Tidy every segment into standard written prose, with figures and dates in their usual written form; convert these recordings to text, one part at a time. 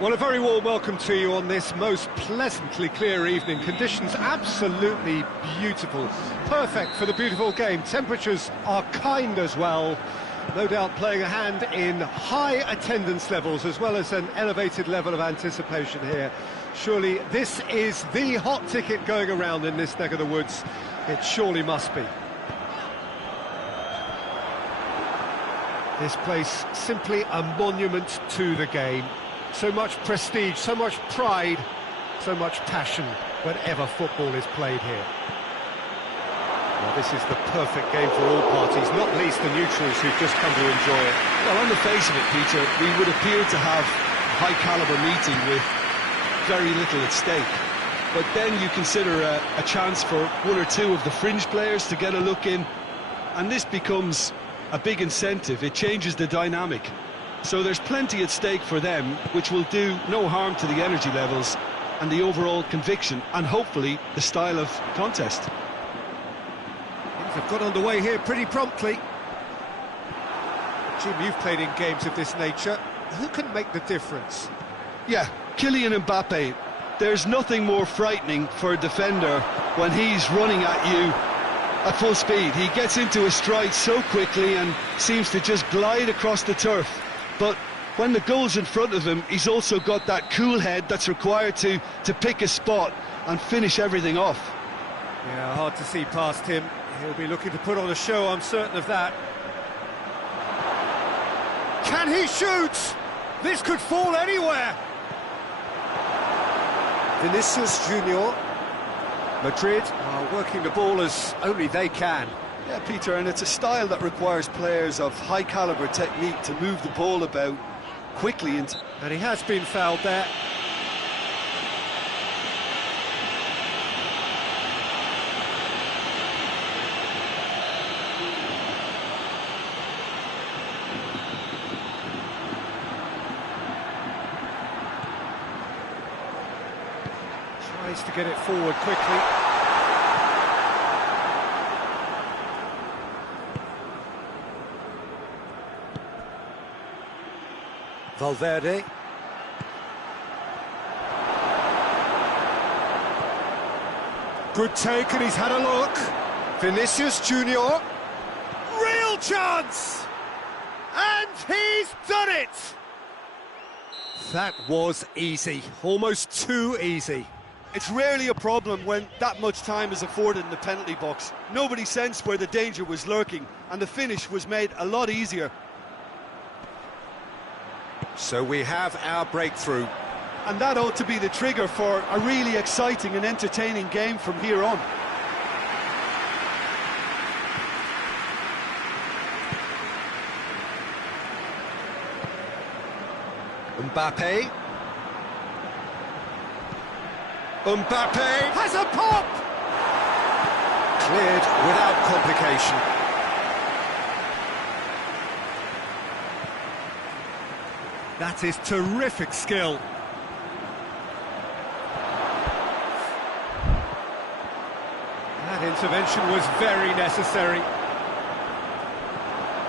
Well, a very warm welcome to you on this most pleasantly clear evening. Conditions absolutely beautiful, perfect for the beautiful game. Temperatures are kind as well, no doubt playing a hand in high attendance levels as well as an elevated level of anticipation here. Surely this is the hot ticket going around in this neck of the woods. It surely must be. This place simply a monument to the game. So much prestige, so much pride, so much passion. whenever football is played here. Well, this is the perfect game for all parties, not least the neutrals who've just come to enjoy it. Well, on the face of it, Peter, we would appear to have a high-caliber meeting with very little at stake. But then you consider a chance for one or two of the fringe players to get a look in, and this becomes a big incentive. It changes the dynamic. So there's plenty at stake for them, which will do no harm to the energy levels and the overall conviction, and hopefully the style of contest. Things have got underway here pretty promptly. Jim, you've played in games of this nature. Who can make the difference? Yeah, Kylian Mbappe. There's nothing more frightening for a defender when he's running at you at full speed. He gets into a stride so quickly and seems to just glide across the turf. But when the goal's in front of him, he's also got that cool head that's required to pick a spot and finish everything off. Yeah, hard to see past him. He'll be looking to put on a show, I'm certain of that. Can he shoot? This could fall anywhere. Vinicius Junior. Madrid are working the ball as only they can. Yeah, Peter, and it's a style that requires players of high-caliber technique to move the ball about quickly. And he has been fouled there. Tries to get it forward quickly. Valverde. Good take, and he's had a look. Vinicius Junior. Real chance! And he's done it! That was easy, almost too easy. it's rarely a problem when that much time is afforded in the penalty box. Nobody sensed where the danger was lurking, and the finish was made a lot easier. So we have our breakthrough. And that ought to be the trigger for a really exciting and entertaining game from here on. Mbappe. Mbappe has a pop! Cleared without complication. That is terrific skill. That intervention was very necessary.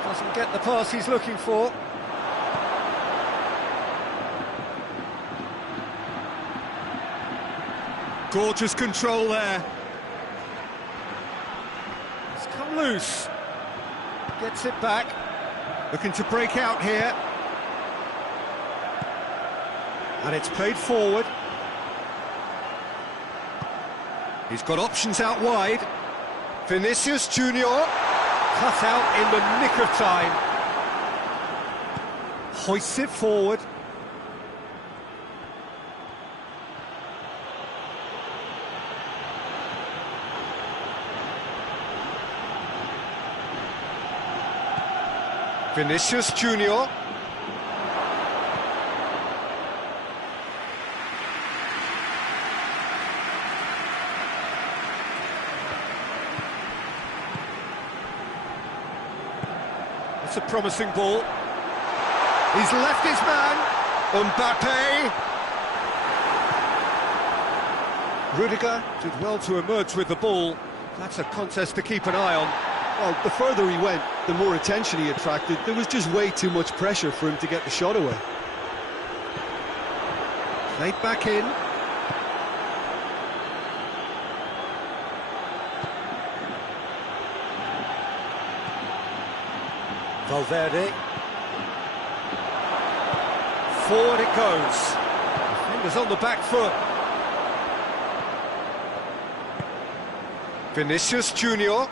Doesn't get the pass he's looking for. Gorgeous control there. It's come loose. Gets it back. Looking to break out here. And it's played forward. He's got options out wide. Vinicius Junior. Cut out in the nick of time. Hoists it forward. Vinicius Junior. It's a promising ball. He's left his man. Mbappe. Rudiger did well to emerge with the ball. That's a contest to keep an eye on. Well, the further he went, the more attention he attracted. There was just way too much pressure for him to get the shot away. Played back in. Valverde. Forward it goes. Defenders on the back foot. Vinicius Junior.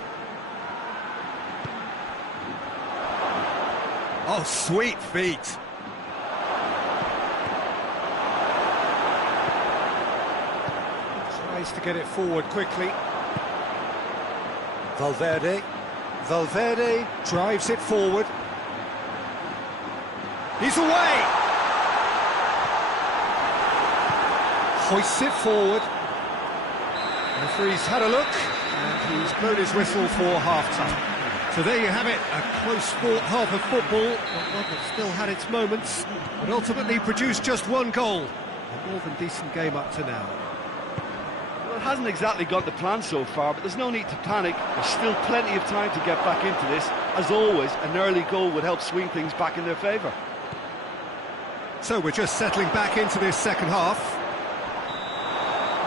Oh, sweet feet. Tries chance to get it forward quickly. Valverde. Valverde drives it forward. He's away! Hoists it forward. The referee's had a look, and he's blown his whistle for half-time. So there you have it, a close fought half of football, but one that still had its moments, but ultimately produced just one goal. A more than decent game up to now. Well, it hasn't exactly got the plan so far, but there's no need to panic. There's still plenty of time to get back into this. As always, an early goal would help swing things back in their favour. So we're just settling back into this second half.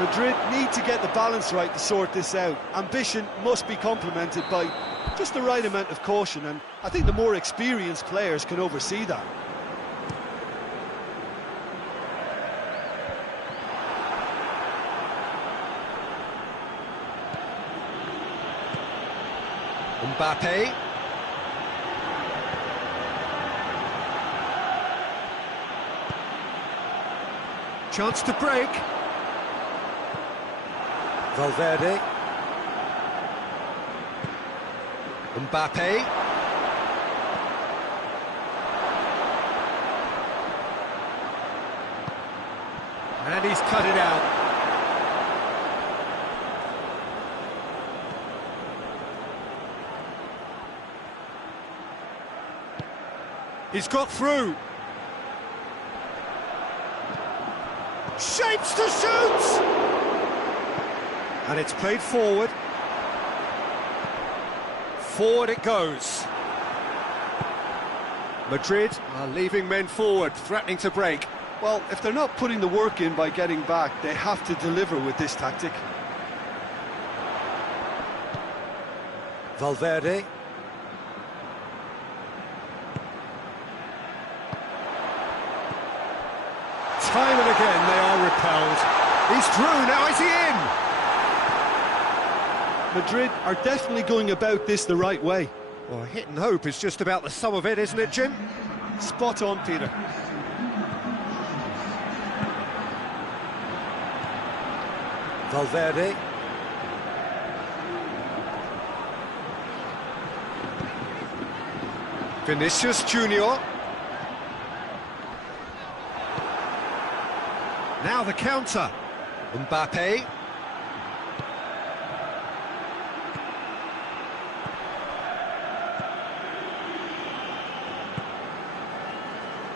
Madrid need to get the balance right to sort this out. Ambition must be complemented by just the right amount of caution, and I think the more experienced players can oversee that. Mbappe. Chance to break. Valverde. Mbappe. And he's cut it out. He's got through. Shapes to shoot! And it's played forward. Forward it goes. Madrid are leaving men forward, threatening to break. Well, if they're not putting the work in by getting back, they have to deliver with this tactic. Valverde. Time and again they are repelled. He's through, now is he in? Madrid are definitely going about this the right way. Well, hit and hope is just about the sum of it, isn't it, Jim? Spot on, Peter. Valverde. Vinicius Junior. Now the counter. Mbappe.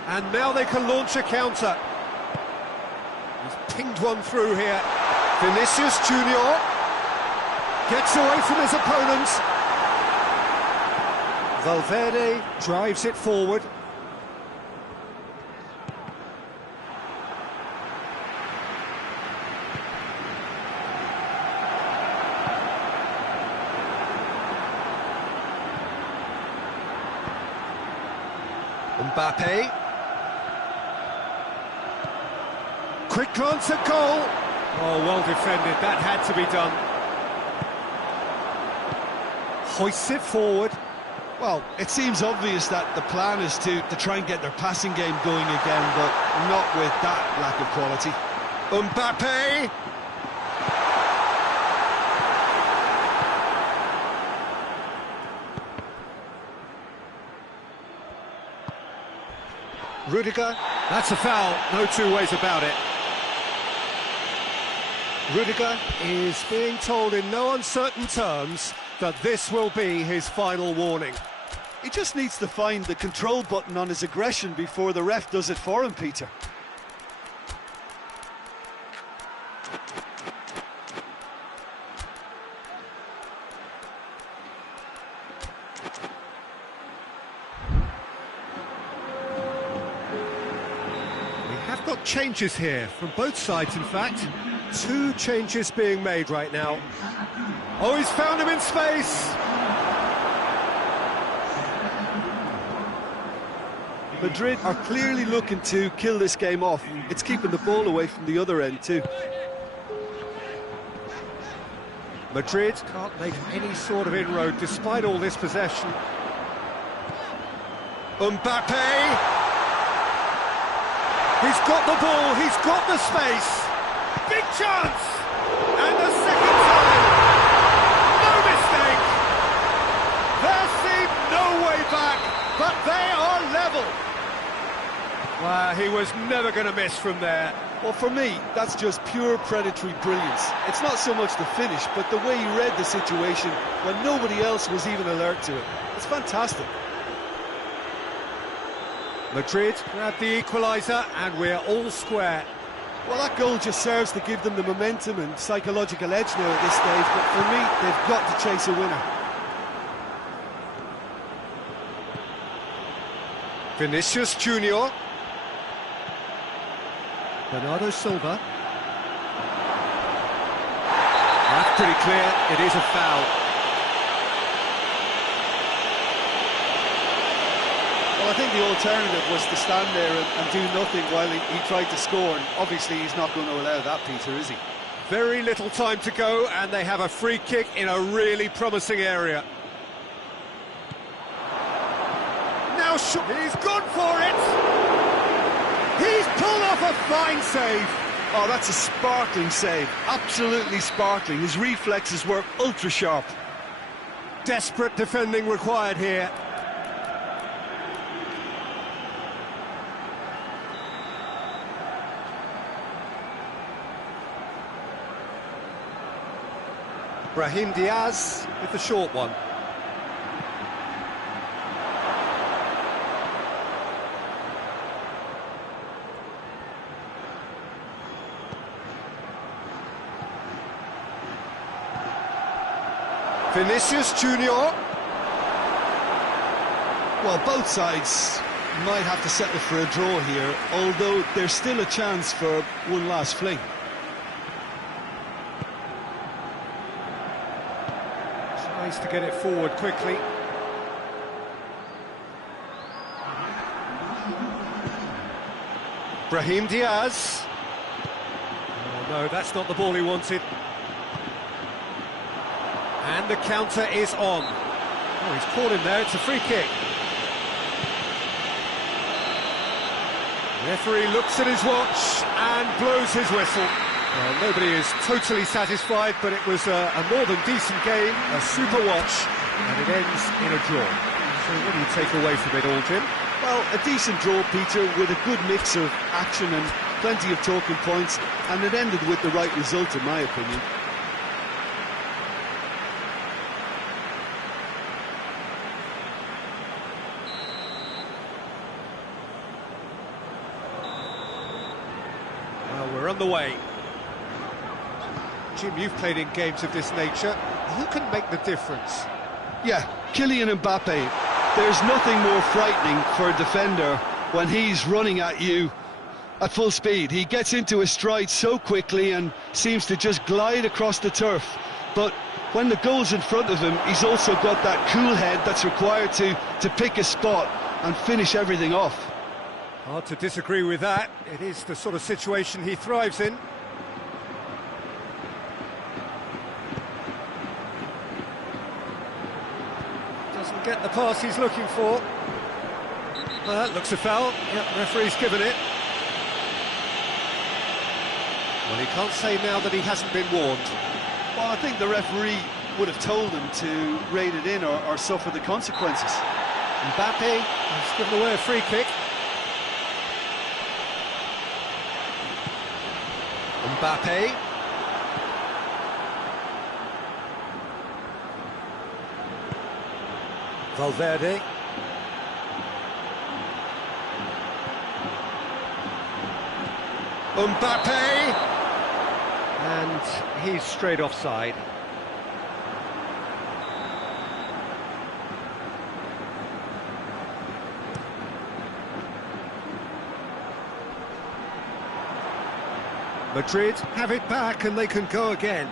And now they can launch a counter. He's pinged one through here. Vinicius Junior gets away from his opponent. Valverde drives it forward. Mbappe. Quick glance at goal. Oh, well defended, that had to be done. Hoists it forward. Well, it seems obvious that the plan is to try and get their passing game going again, but not with that lack of quality. Mbappe! Rudiger, that's a foul, no two ways about it. Rudiger is being told in no uncertain terms that this will be his final warning. He just needs to find the control button on his aggression before the ref does it for him, Peter. We have got changes here, from both sides in fact. Two changes being made right now. Oh, he's found him in space! Madrid are clearly looking to kill this game off. It's keeping the ball away from the other end too. Madrid can't make any sort of inroad despite all this possession. Mbappe! He's got the ball, he's got the space! Big chance! And going to miss from there. Well, for me, that's just pure predatory brilliance. It's not so much the finish, but the way he read the situation when nobody else was even alert to it. It's fantastic. Madrid grab the equaliser, and we're all square. Well, that goal just serves to give them the momentum and psychological edge now at this stage, but for me, they've got to chase a winner. Vinicius Junior. Bernardo Silva. That's pretty clear, it is a foul. Well, I think the alternative was to stand there and do nothing while he tried to score, and obviously he's not going to allow that, Peter, is he? Very little time to go, and they have a free kick in a really promising area. Now he's gone for it! He's pulled off a fine save! Oh, that's a sparkling save, absolutely sparkling. His reflexes were ultra-sharp. Desperate defending required here. Brahim Diaz with the short one. Vinicius Junior. Well, both sides might have to settle for a draw here, although there's still a chance for one last fling. Tries to get it forward quickly. Brahim Diaz. Oh no, that's not the ball he wanted. And the counter is on. Oh, he's caught him there, it's a free kick. The referee looks at his watch and blows his whistle. Well, nobody is totally satisfied, but it was a more than decent game, a super watch, and it ends in a draw. So what do you take away from it all, Jim? Well, a decent draw, Peter, with a good mix of action and plenty of talking points, and it ended with the right result, in my opinion. Well, we're on the way. Jim, you've played in games of this nature. Who can make the difference? Yeah, Kylian Mbappe. There's nothing more frightening for a defender when he's running at you at full speed. He gets into his stride so quickly and seems to just glide across the turf. But when the goal's in front of him, he's also got that cool head that's required to pick a spot and finish everything off. Hard to disagree with that. It is the sort of situation he thrives in. Doesn't get the pass he's looking for. Well, that looks a foul. Yep, referee's given it. Well, he can't say now that he hasn't been warned. Well, I think the referee would have told him to rate it in or suffer the consequences. Mbappe has given away a free kick. Mbappe. Valverde. Mbappe! And he's straight offside. Madrid have it back and they can go again.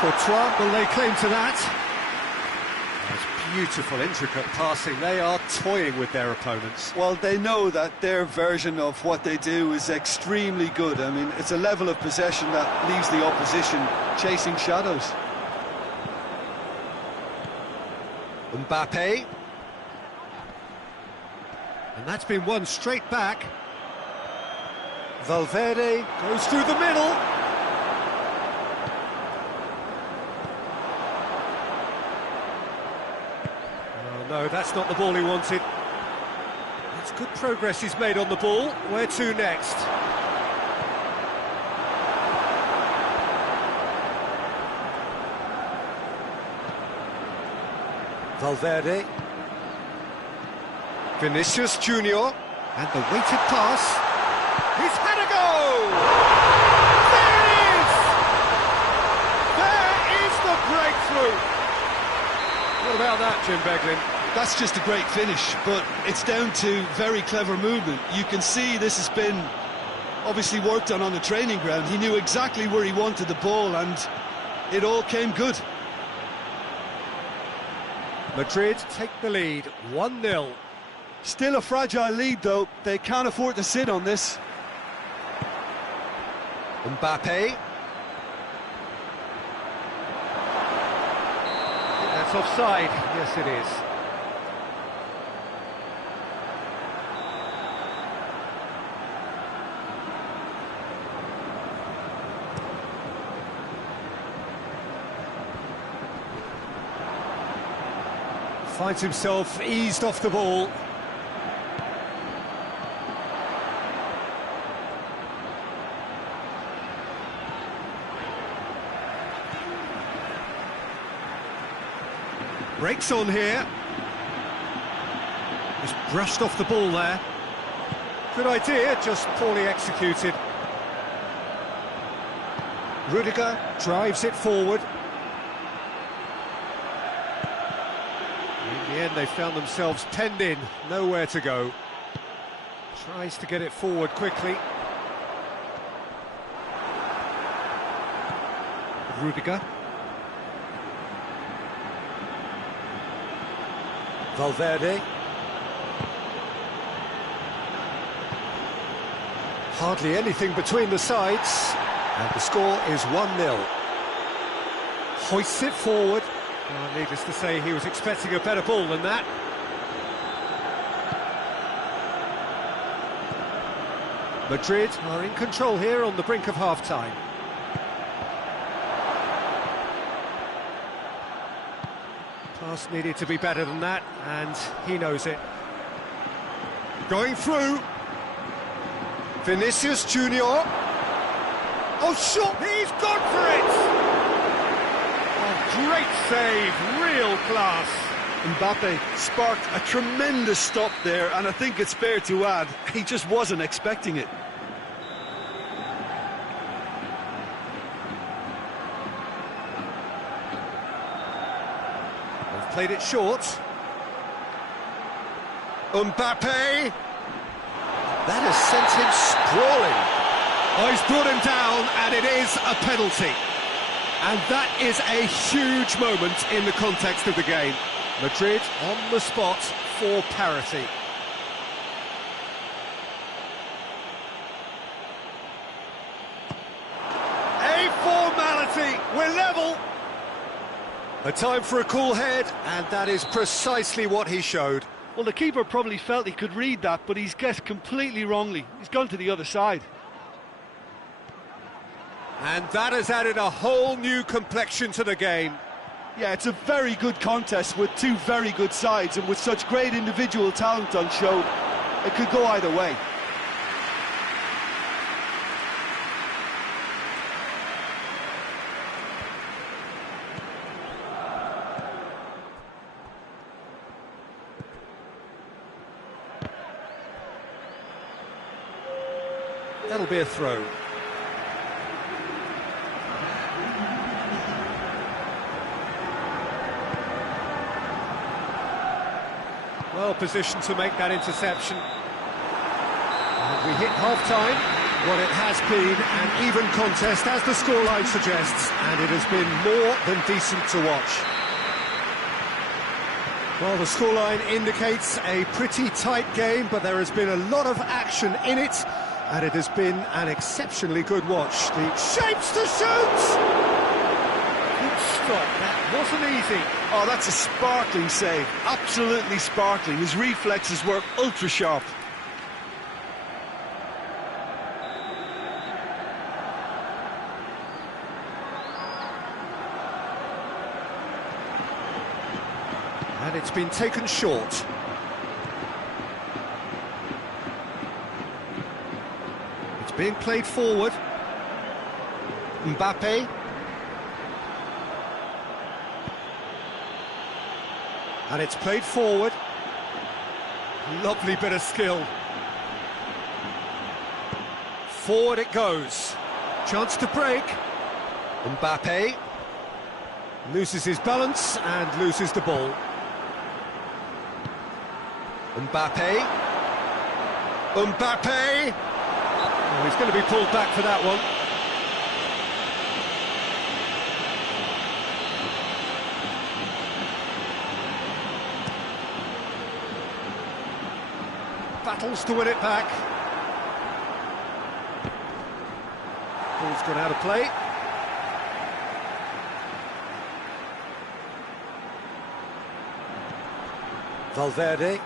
Courtois will lay claim to that. That's beautiful, intricate passing. They are toying with their opponents. Well, they know that their version of what they do is extremely good. I mean, it's a level of possession that leaves the opposition chasing shadows. Mbappe. And that's been won straight back. Valverde goes through the middle. No, that's not the ball he wanted. It's good progress he's made on the ball. Where to next? Valverde. Vinicius Junior. And the weighted pass. He's had a go! There it is! There is the breakthrough! What about that, Jim Beglin? That's just a great finish, but it's down to very clever movement. You can see this has been obviously worked on the training ground. He knew exactly where he wanted the ball, and it all came good. Madrid take the lead, 1-0. Still a fragile lead, though. They can't afford to sit on this. Mbappe. That's offside. Yes, it is. Finds himself eased off the ball. Breaks on here. Just brushed off the ball there. Good idea, just poorly executed. Rudiger drives it forward. In the end, they found themselves penned in, nowhere to go. Tries to get it forward quickly. Rudiger. Valverde. Hardly anything between the sides, and the score is 1-0. Hoists it forward. Well, needless to say, he was expecting a better ball than that. Madrid are in control here on the brink of half-time. Pass needed to be better than that, and he knows it. Going through. Vinicius Junior. Oh, shot! He's gone for it! Oh, great save, real class. Mbappe sparked a tremendous stop there, and I think it's fair to add, he just wasn't expecting it. They've played it short. Mbappe! That has sent him sprawling. Oh, he's brought him down, and it is a penalty. And that is a huge moment in the context of the game. Madrid on the spot for parity. A formality, we're level. A time for a cool head, and that is precisely what he showed. Well, the keeper probably felt he could read that, but he's guessed completely wrongly. He's gone to the other side. And that has added a whole new complexion to the game. Yeah, it's a very good contest with two very good sides, and with such great individual talent on show, it could go either way. That'll be a throw. Well positioned to make that interception. And we hit half-time. What it has been an even contest, as the scoreline suggests, and it has been more than decent to watch. Well, the scoreline indicates a pretty tight game, but there has been a lot of action in it, and it has been an exceptionally good watch. The shapes to shoot! Good strike, that wasn't easy. Oh, that's a sparkling save, absolutely sparkling. His reflexes were ultra-sharp. And It's been taken short. It's being played forward. Mbappe. And it's played forward. Lovely bit of skill. Forward it goes. Chance to break. Mbappe loses his balance and loses the ball. Mbappe. Mbappe! Oh, he's going to be pulled back for that one. Battles to win it back. Ball's gone out of play. Valverde.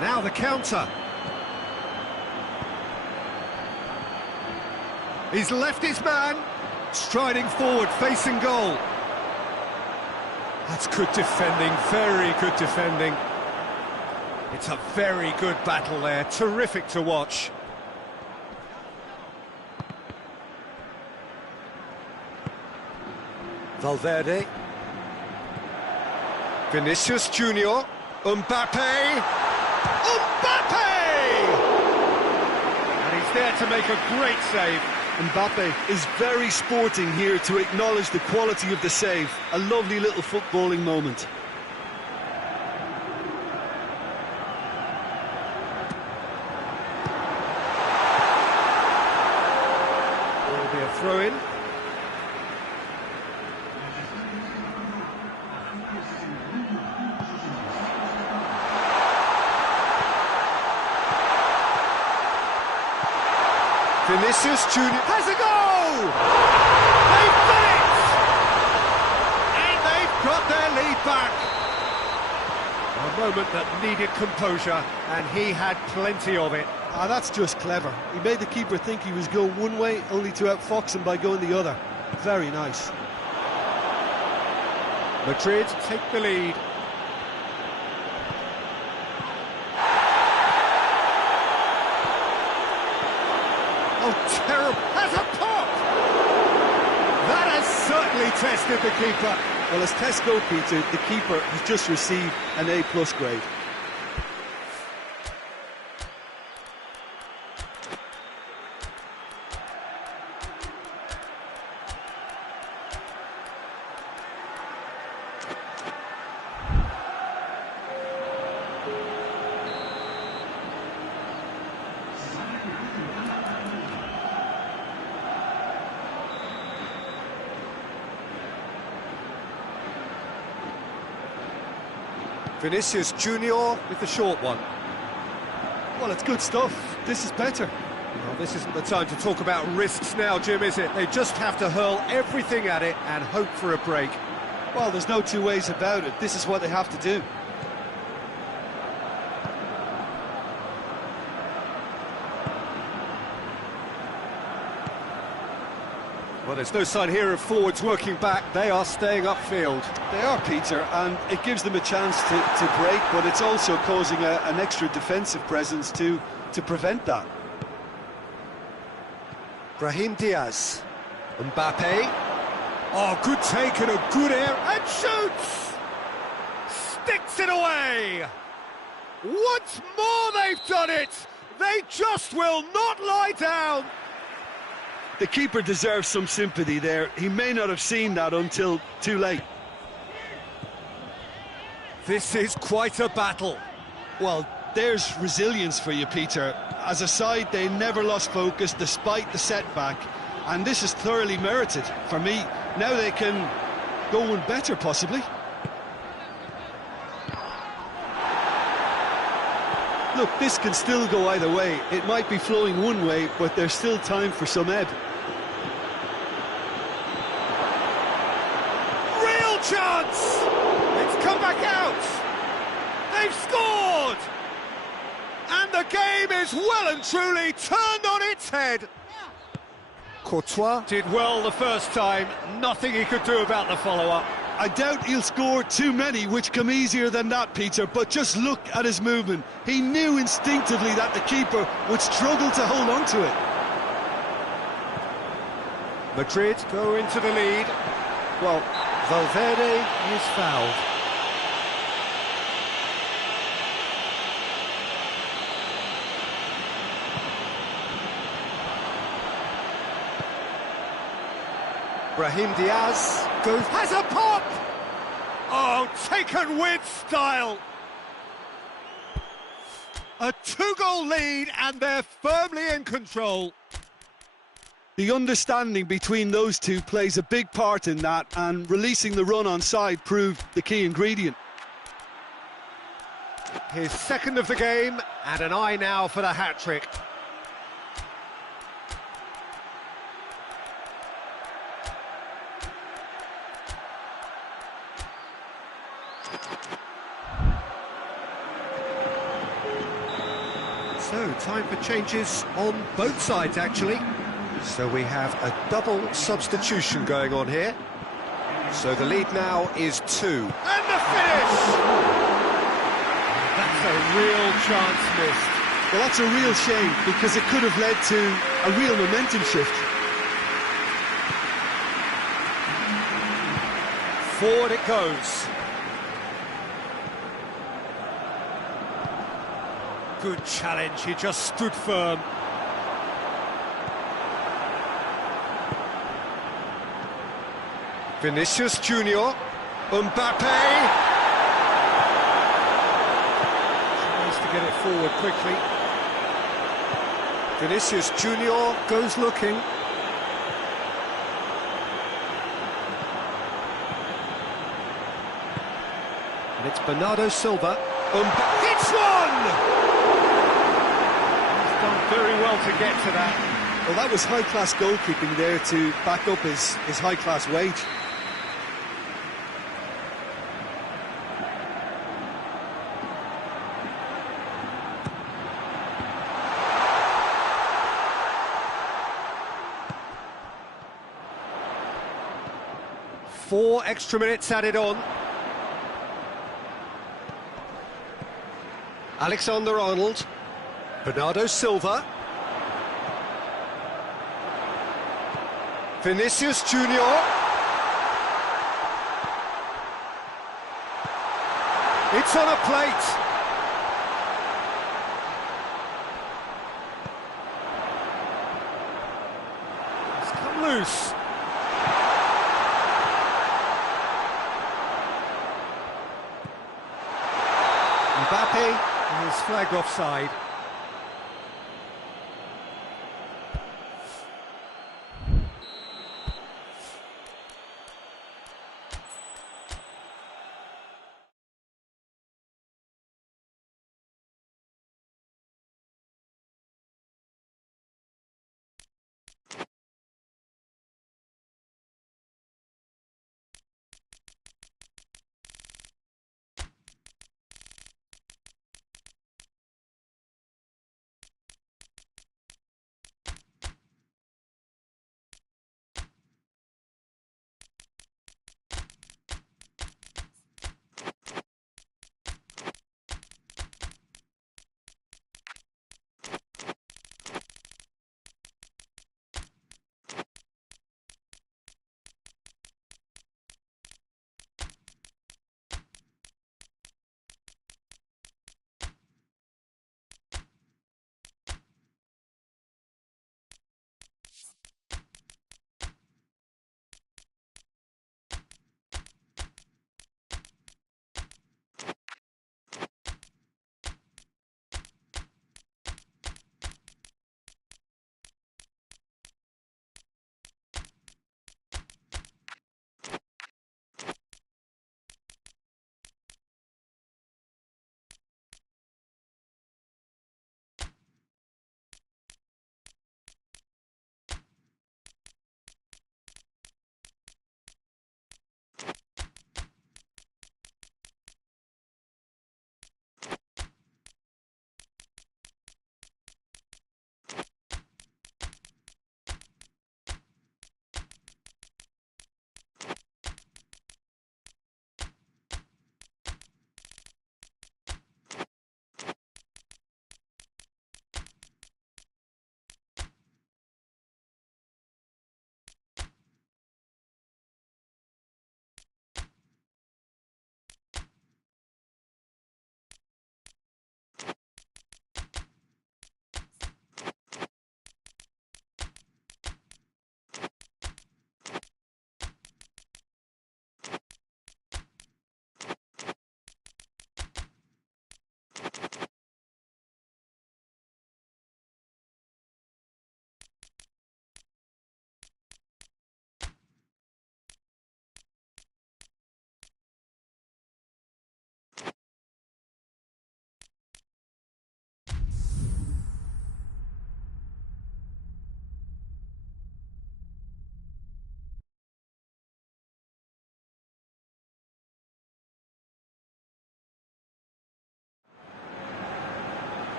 Now the counter. He's left his man, striding forward, facing goal. That's good defending, very good defending. It's a very good battle there, terrific to watch. Valverde. Vinicius Junior. Mbappe. Mbappe! And he's there to make a great save. Mbappe is very sporting here to acknowledge the quality of the save. A lovely little footballing moment. There will be a throw-in. Vinicius Junior has a goal! They've done it! And they've got their lead back. A moment that needed composure, and he had plenty of it. Ah, that's just clever. He made the keeper think he was going one way, only to outfox him by going the other. Very nice. Madrid take the lead. Oh, terrible! Has a pop! That has certainly tested the keeper. Well, as tests go, Peter, the keeper has just received an A+ grade. Vinicius Junior with the short one. Well, it's good stuff. This is better. Well, this isn't the time to talk about risks now, Jim, is it? They just have to hurl everything at it and hope for a break. Well, there's no two ways about it. This is what they have to do. Well, there's no sign here of forwards working back. They are staying upfield. They are, Peter, and it gives them a chance to break, but it's also causing an extra defensive presence to prevent that. Brahim Diaz. Mbappe. Oh, good take and a good air, and shoots! Sticks it away! Once more they've done it! They just will not lie down! The keeper deserves some sympathy there. He may not have seen that until too late. This is quite a battle. Well, there's resilience for you, Peter. As a side, they never lost focus despite the setback, and this is thoroughly merited. For me, now they can go one better, possibly. Look, this can still go either way. It might be flowing one way, but there's still time for some ebb. Real chance! It's come back out! They've scored! And the game is well and truly turned on its head. Courtois did well the first time, nothing he could do about the follow-up. I doubt he'll score too many, which come easier than that, Peter, but just look at his movement. He knew instinctively that the keeper would struggle to hold on to it. Madrid go into the lead. Well, Valverde is fouled. Brahim Diaz has a pop! Oh, taken with style! A two-goal lead and they're firmly in control. The understanding between those two plays a big part in that, and releasing the run on side proved the key ingredient. His second of the game, and an eye now for the hat-trick. So, time for changes on both sides, actually. So we have a double substitution going on here. So the lead now is 2. And the finish! That's a real chance missed. Well, that's a real shame, because it could have led to a real momentum shift. Forward it goes. Good challenge, he just stood firm. Vinicius Junior, Mbappe. Tries to get it forward quickly. Vinicius Junior goes looking. And it's Bernardo Silva. It's one! He's done very well to get to that. Well, that was high-class goalkeeping there to back up his high-class wage. Four extra minutes added on. Alexander-Arnold, Bernardo Silva, Vinicius Junior. It's on a plate. It's come loose. Mbappe is flagged offside.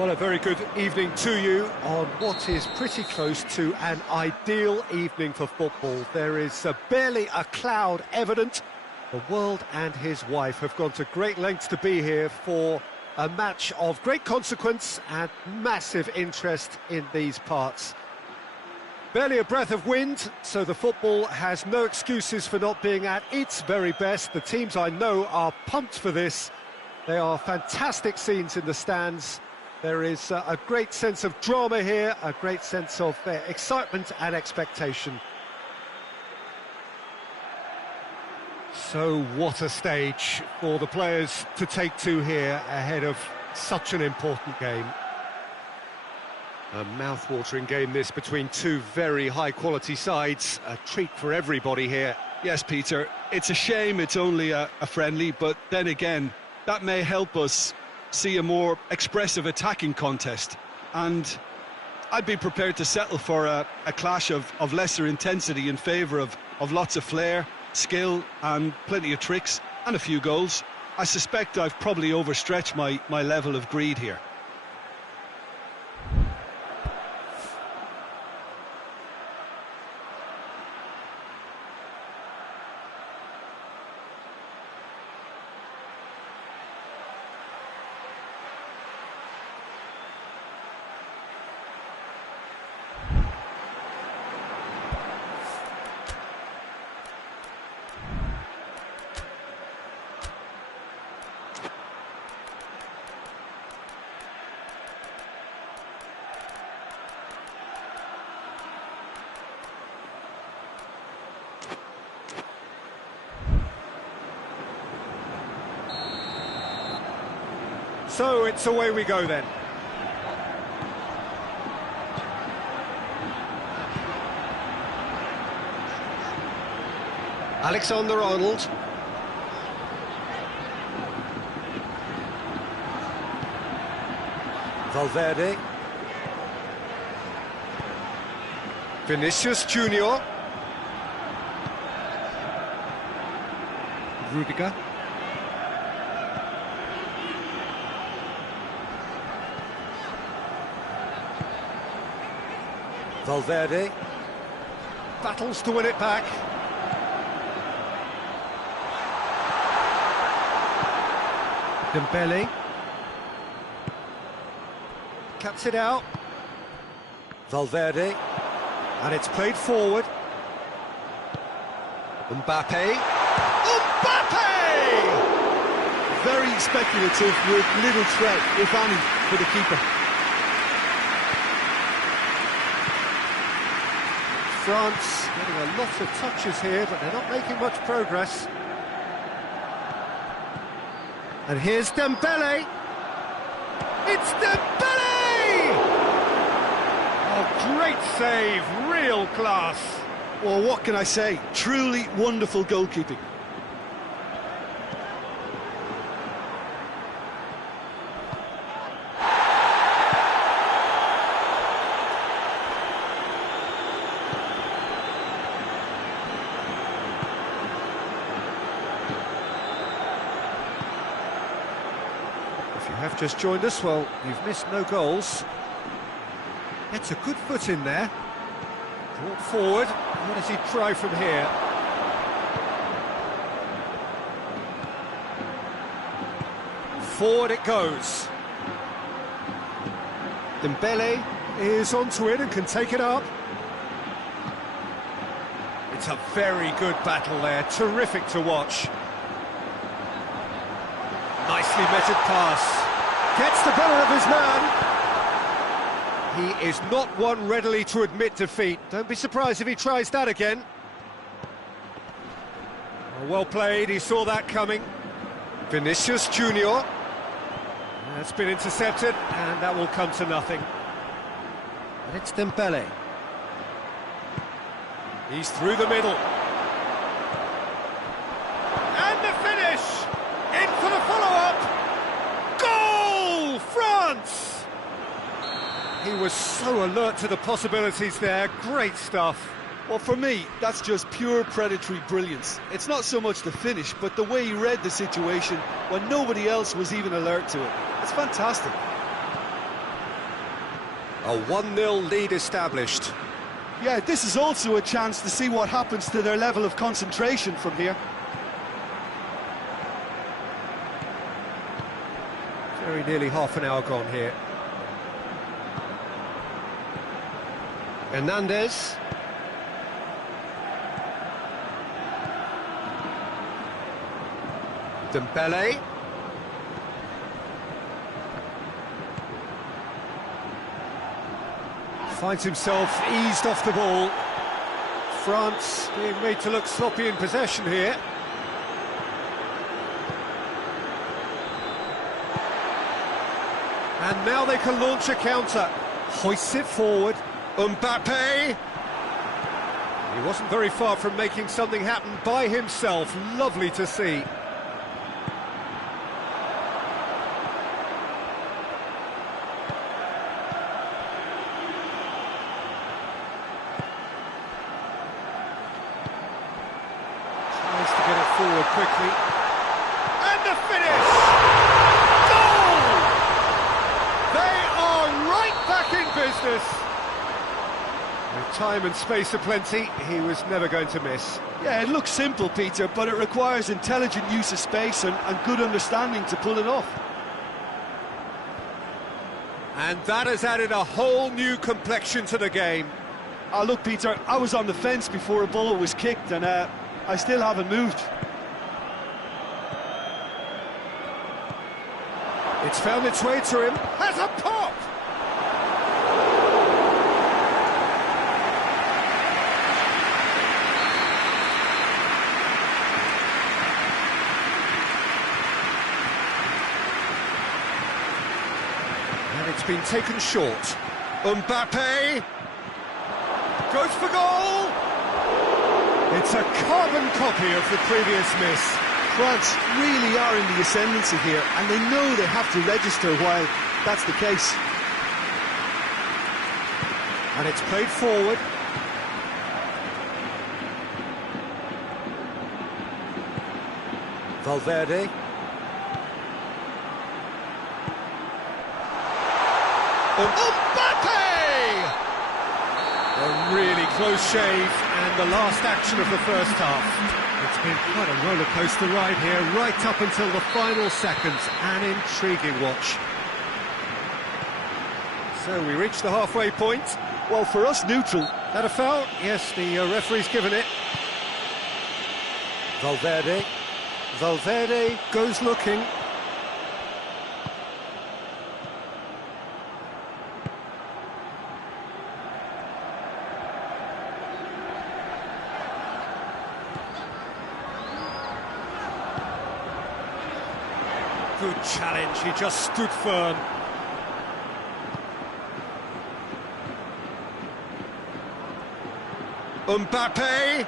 Well, a very good evening to you on what is pretty close to an ideal evening for football. There is barely a cloud evident. The world and his wife have gone to great lengths to be here for a match of great consequence and massive interest in these parts. Barely a breath of wind, so the football has no excuses for not being at its very best. The teams I know are pumped for this. They are fantastic scenes in the stands. There is a great sense of drama here, a great sense of excitement and expectation. So what a stage for the players to take to here ahead of such an important game. A mouth-watering game this between two very high-quality sides. A treat for everybody here. Yes, Peter, it's a shame it's only a friendly, but then again, that may help us see a more expressive attacking contest, and I'd be prepared to settle for a clash of lesser intensity in favour of lots of flair, skill and plenty of tricks and a few goals. I suspect I've probably overstretched my level of greed here. So it's away we go then. Alexander-Arnold. Valverde. Vinicius Junior. Rudiger. Valverde battles to win it back. Dembele cuts it out. Valverde, and it's played forward. Mbappe. Very speculative with little threat, if any, for the keeper. France getting a lot of touches here, but they're not making much progress. And here's Dembele. It's Dembele! Oh, great save, real class. Well, what can I say? Truly wonderful goalkeeping. Have just joined us, well, you've missed no goals. Gets a good foot in there. Brought forward. What does he try from here? Forward it goes. Dembele is onto it and can take it up. It's a very good battle there. Terrific to watch. Nicely measured pass. Gets the better of his man. He is not one readily to admit defeat. Don't be surprised if he tries that again. Well played, he saw that coming. Vinicius Junior. That's been intercepted, and that will come to nothing. And it's Dembele. He's through the middle. And the finish! In for the follow-up! France! He was so alert to the possibilities there. Great stuff. Well, for me, that's just pure predatory brilliance. It's not so much the finish, but the way he read the situation when nobody else was even alert to it. It's fantastic. A 1-0 lead established. Yeah, this is also a chance to see what happens to their level of concentration from here. Very nearly half an hour gone here. Hernandez. Dembele. Finds himself eased off the ball. France being made to look sloppy in possession here. And now they can launch a counter. Hoists it forward. Mbappe! He wasn't very far from making something happen by himself. Lovely to see. Tries to get it forward quickly. And the finish! Goal! They are right back in business. With time and space aplenty, he was never going to miss. Yeah, it looks simple, Peter, but it requires intelligent use of space and good understanding to pull it off. And that has added a whole new complexion to the game. Look, Peter, I was on the fence before a ball was kicked, and I still haven't moved. It's found its way to him. Has a pop! And it's been taken short. Mbappe goes for goal! It's a carbon copy of the previous miss. France really are in the ascendancy here, and they know they have to register while that's the case. And it's played forward. Valverde. Mbappe! A really close shave, and the last action of the first half. It's been quite a roller coaster ride here, right up until the final seconds. An intriguing watch. So we reach the halfway point. Well, for us, neutral. That a foul? Yes, the referee's given it. Valverde. Valverde goes looking. Good challenge, he just stood firm. Mbappe!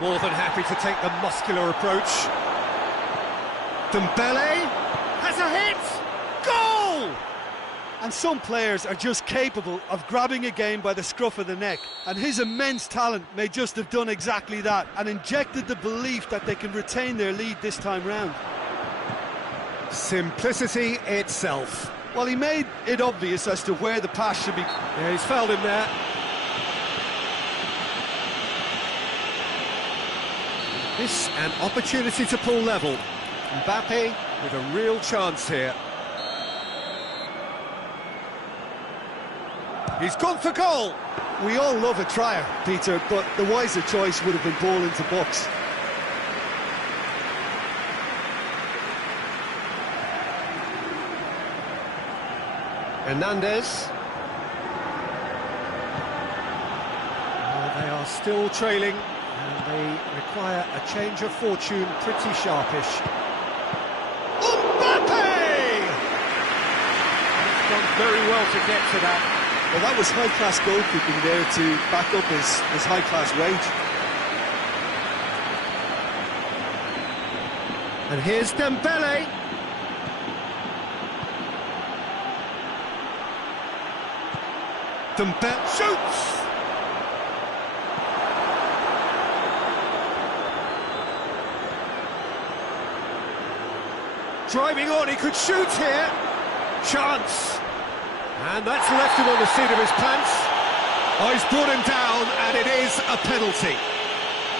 More than happy to take the muscular approach. Dembele has a hit! Goal! And some players are just capable of grabbing a game by the scruff of the neck, and his immense talent may just have done exactly that and injected the belief that they can retain their lead this time round. Simplicity itself. Well, he made it obvious as to where the pass should be. Yeah, he's fouled him there. This an opportunity to pull level. Mbappe with a real chance here. He's gone for goal. We all love a trier, Peter, but the wiser choice would have been ball into box. Hernandez. They are still trailing, and they require a change of fortune pretty sharpish. Mbappe! He's done very well to get to that. Well, that was high-class goalkeeping there to back up his high-class wage. And here's Dembele. Dembele shoots! Driving on, he could shoot here. Chance. And that's left him on the seat of his pants. Oh, he's brought him down, and it is a penalty.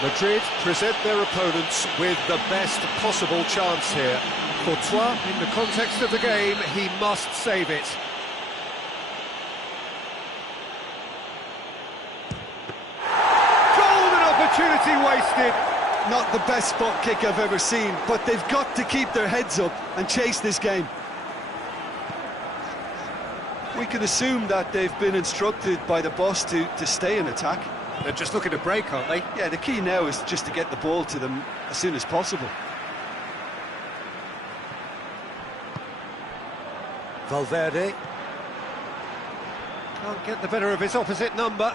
Madrid present their opponents with the best possible chance here. Courtois, in the context of the game, he must save it. Golden opportunity wasted. Not the best spot kick I've ever seen, but they've got to keep their heads up and chase this game. We can assume that they've been instructed by the boss to stay in attack. They're just looking to break, aren't they? Yeah, the key now is just to get the ball to them as soon as possible. Valverde. Can't get the better of his opposite number.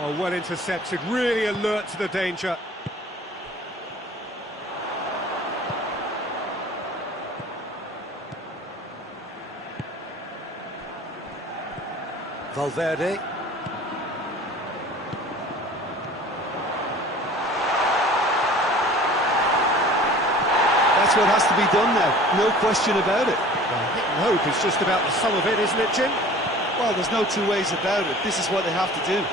Oh, well intercepted, really alert to the danger. Valverde. That's what has to be done now, no question about it. Well, hit and hope is just about the sum of it, isn't it, Jim? Well, there's no two ways about it. This is what they have to do.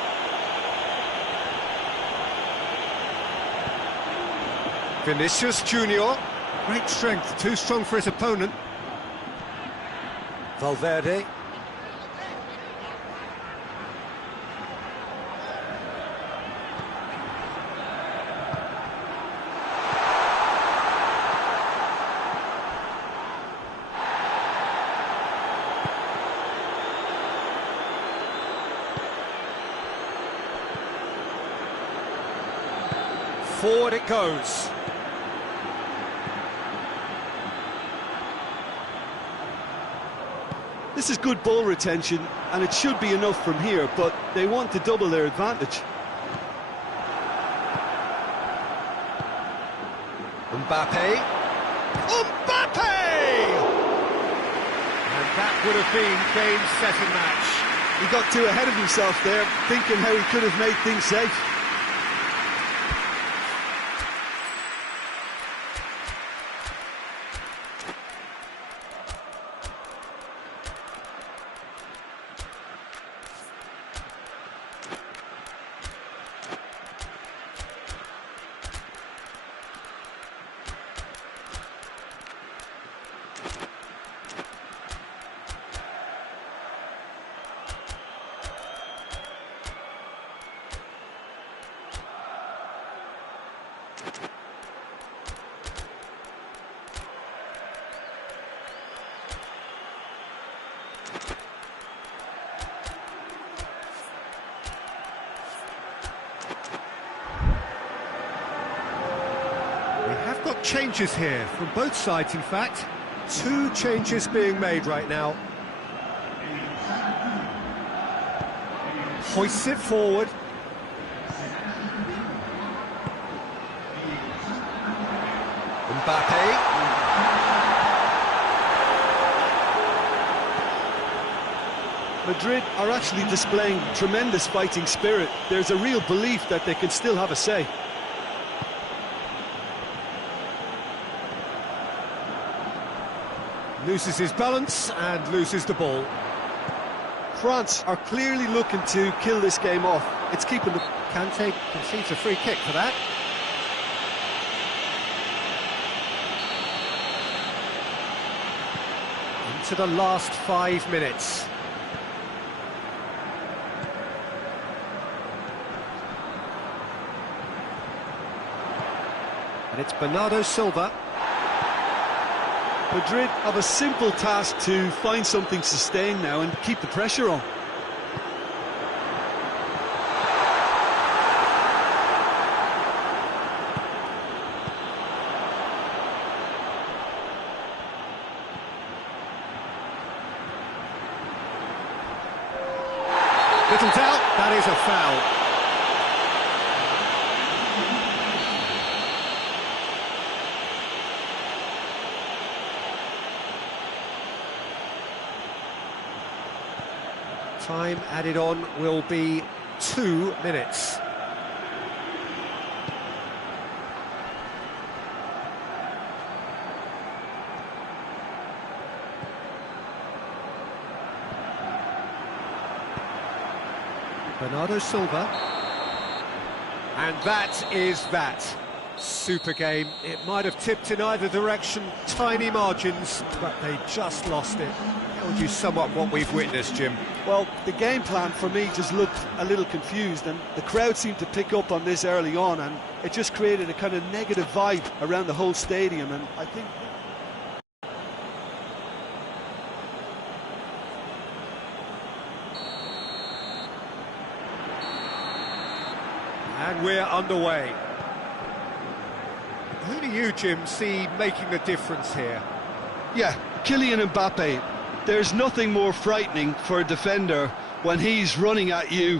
Vinicius Junior. Great strength, too strong for his opponent. Valverde. Forward it goes. This is good ball retention, and it should be enough from here, but they want to double their advantage. Mbappe. Mbappe! And that would have been game, set and match. He got too ahead of himself there, thinking how he could have made things safe. Changes here from both sides, in fact. 2 changes being made right now. Hoists it forward. Mbappe. Madrid are actually displaying tremendous fighting spirit. There's a real belief that they can still have a say. Loses his balance and loses the ball. France are clearly looking to kill this game off. It's keeping the... Kante concedes a free kick for that. Into the last 5 minutes. And it's Bernardo Silva. Madrid have a simple task to find something sustained now and keep the pressure on. Little doubt, that is a foul. Time added on will be 2 minutes. Bernardo Silva. And that is that. Super game. It might have tipped in either direction, tiny margins, but they just lost it. How would you sum up what we've witnessed, Jim? Well, the game plan for me just looked a little confused, and the crowd seemed to pick up on this early on, and it just created a kind of negative vibe around the whole stadium, and I think... And we're underway. Who do you, Jim, see making the difference here? Yeah, Kylian Mbappe. There's nothing more frightening for a defender when he's running at you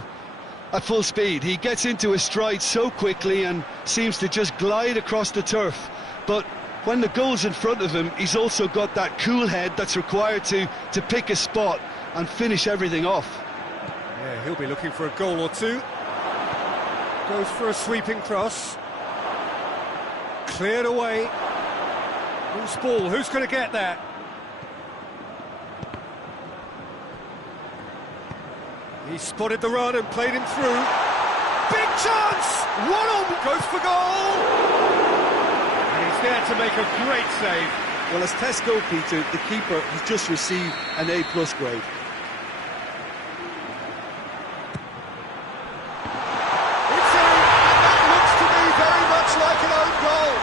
at full speed. He gets into his stride so quickly and seems to just glide across the turf. But when the goal's in front of him, he's also got that cool head that's required to pick a spot and finish everything off. Yeah, he'll be looking for a goal or two. Goes for a sweeping cross. Cleared away. Loose ball, who's going to get that? He spotted the run and played him through. Big chance! 1-on, goes for goal! And he's there to make a great save. Well, as tests go, Peter, the keeper has just received an A+ grade. It's in, and that looks to me very much like an own goal.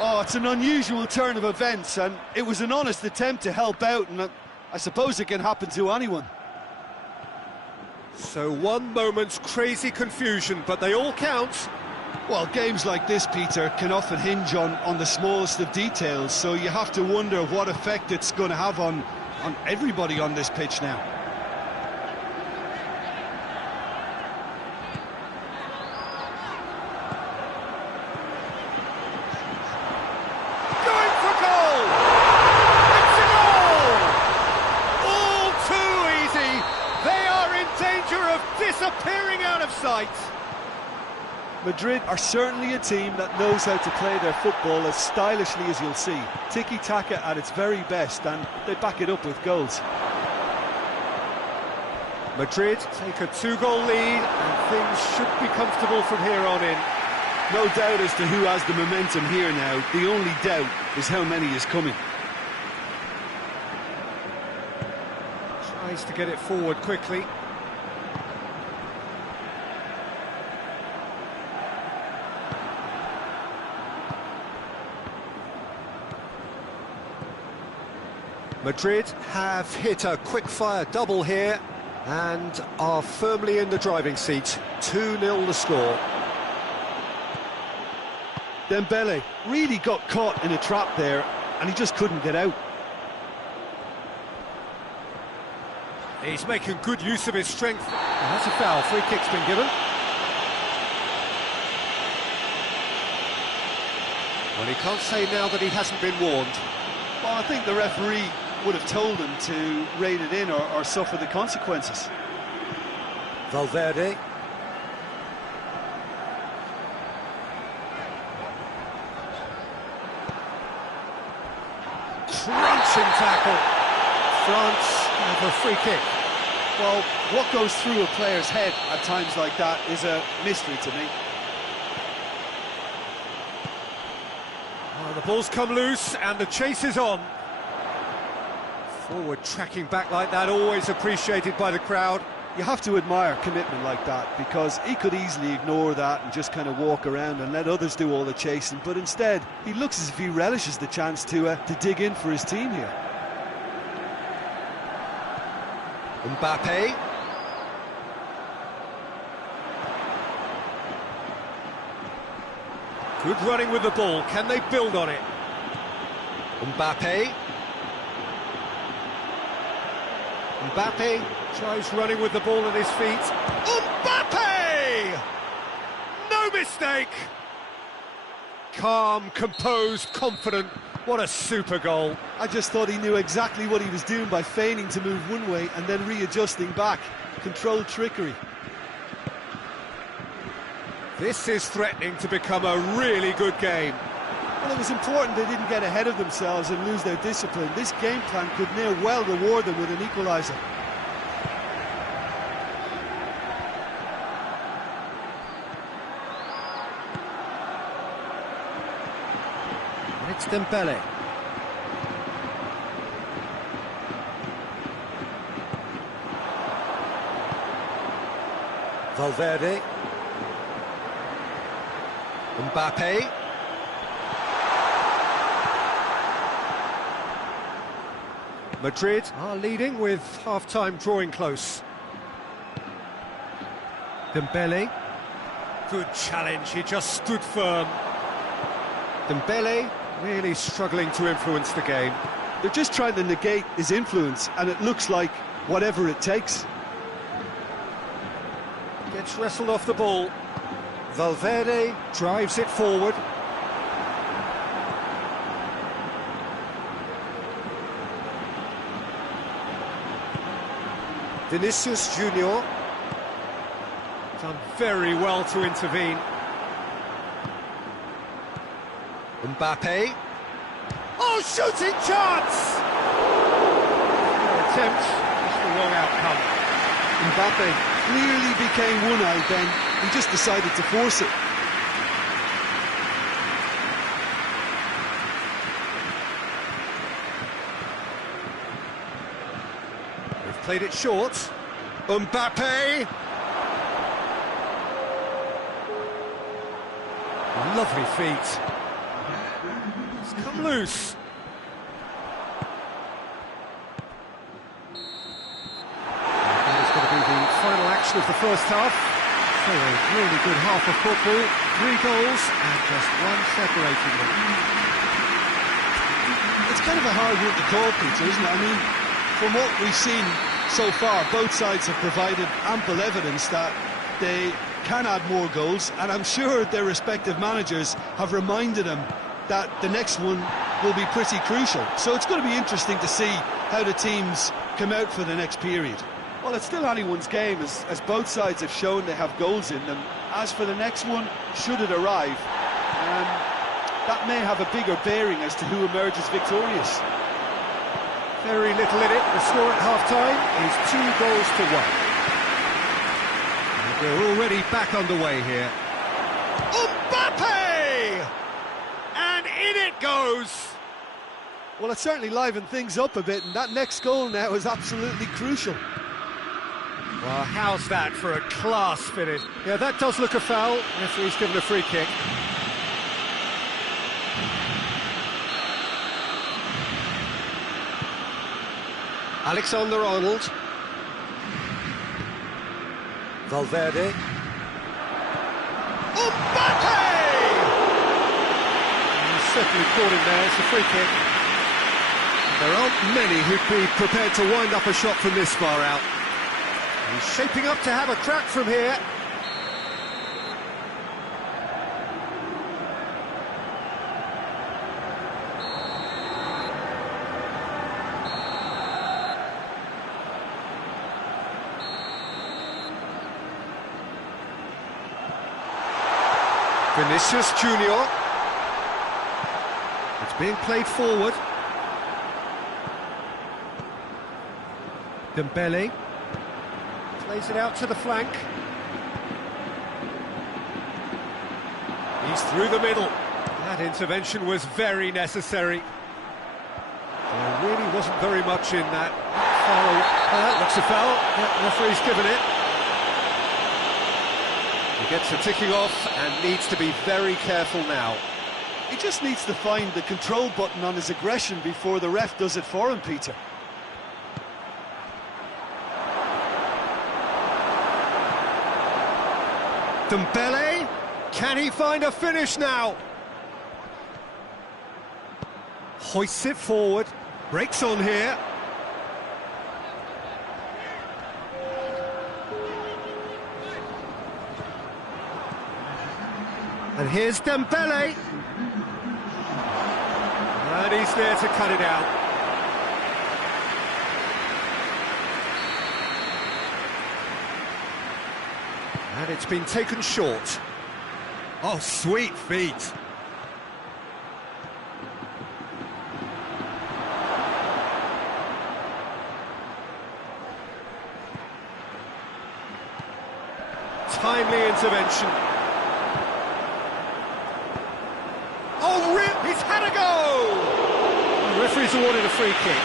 Oh, it's an unusual turn of events, and it was an honest attempt to help out, and I suppose it can happen to anyone. So one moment's crazy confusion, but they all count. Well, games like this, Peter, can often hinge on the smallest of details, so you have to wonder what effect it's going to have on everybody on this pitch now. Going for goal! It's a goal! All too easy. They are in danger of disappearing out of sight. Madrid are certainly a team that knows how to play their football as stylishly as you'll see. Tiki-taka at its very best, and they back it up with goals. Madrid take a 2-goal lead, and things should be comfortable from here on in. No doubt as to who has the momentum here now. The only doubt is how many is coming. Tries to get it forward quickly. Madrid have hit a quick-fire double here and are firmly in the driving seat. 2-0 the score. Dembele really got caught in a trap there, and he just couldn't get out. He's making good use of his strength. And that's a foul. Free kick's been given. Well, he can't say now that he hasn't been warned. Well, I think the referee would have told him to rein it in or suffer the consequences. Valverde. Crunching tackle. France have a free kick. Well, what goes through a player's head at times like that is a mystery to me. Oh, the ball's come loose and the chase is on. Forward tracking back like that, always appreciated by the crowd. You have to admire commitment like that, because he could easily ignore that and just kind of walk around and let others do all the chasing, but instead he looks as if he relishes the chance to dig in for his team here. Mbappe. Good running with the ball. Can they build on it? Mbappe. Mbappe tries running with the ball at his feet. Mbappe! No mistake! Calm, composed, confident. What a super goal. I just thought he knew exactly what he was doing by feigning to move one way and then readjusting back. Controlled trickery. This is threatening to become a really good game. Well, it was important they didn't get ahead of themselves and lose their discipline. This game plan could near well reward them with an equaliser. It's Dembele. Valverde. Mbappe. Madrid are leading with half-time drawing close. Dembele. Good challenge, he just stood firm. Dembele really struggling to influence the game. They're just trying to negate his influence, and it looks like whatever it takes. Gets wrestled off the ball. Valverde drives it forward. Vinicius Junior. Done very well to intervene. Mbappe. Oh, shooting chance! Attempt, just the wrong outcome. Mbappe clearly became one-eyed then. He just decided to force it. They've played it short. Mbappe! Lovely feet. It's come loose. That is going to be the final action of the first half. So a really good half of football. 3 goals and just one separating them. It's kind of a hard one to call, Peter, isn't it? I mean, from what we've seen so far, both sides have provided ample evidence that they can add more goals, and I'm sure their respective managers have reminded them that the next one will be pretty crucial. So it's going to be interesting to see how the teams come out for the next period. Well, it's still anyone's game, as both sides have shown they have goals in them. As for the next one, should it arrive, that may have a bigger bearing as to who emerges victorious. Very little in it. The score at half-time is 2 goals to 1. We're already back underway here. Mbappe! And in it goes! Well, it certainly livened things up a bit, and that next goal now is absolutely crucial. Well, how's that for a class finish? Yeah, that does look a foul. Referee's given a free kick. Alexander-Arnold. Valverde. Mbappe! He's certainly caught him there, it's a free kick. There aren't many who'd be prepared to wind up a shot from this far out. He's shaping up to have a crack from here. Vinicius Junior. It's being played forward. Dembele plays it out to the flank. He's through the middle. That intervention was very necessary. There really wasn't very much in that. Foul. Looks a foul. The referee's given it. He gets the ticking off and needs to be very careful now. He just needs to find the control button on his aggression before the ref does it for him, Peter. Dembele, can he find a finish now? Hoists it forward, breaks on here. And here's Dembele. And he's there to cut it out. And it's been taken short. Oh, sweet feet. Timely intervention. Oh, he's had a go! The referee's awarded a free kick.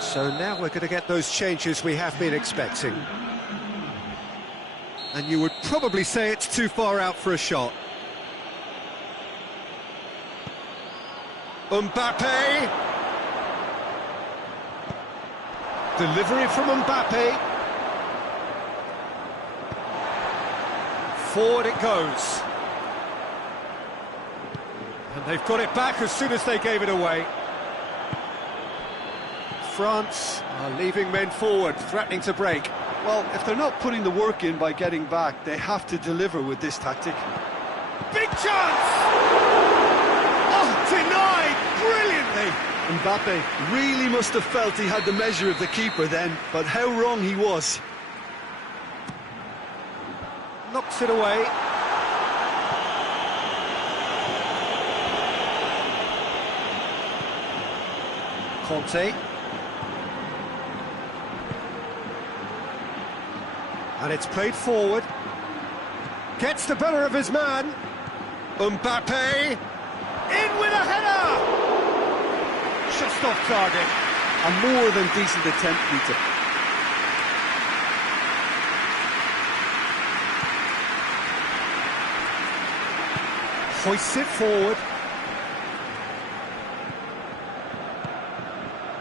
So now we're going to get those changes we have been expecting. And you would probably say it's too far out for a shot. Mbappe! Delivery from Mbappe. Forward it goes. And they've got it back as soon as they gave it away. France are leaving men forward, threatening to break. Well, if they're not putting the work in by getting back, they have to deliver with this tactic. Big chance! Oh, denied brilliantly! Mbappe really must have felt he had the measure of the keeper then, but how wrong he was. Knocks it away. Conte. And it's played forward. Gets the better of his man. Mbappe. In with a header! Just off target. A more than decent attempt, Peter. Hoists it forward.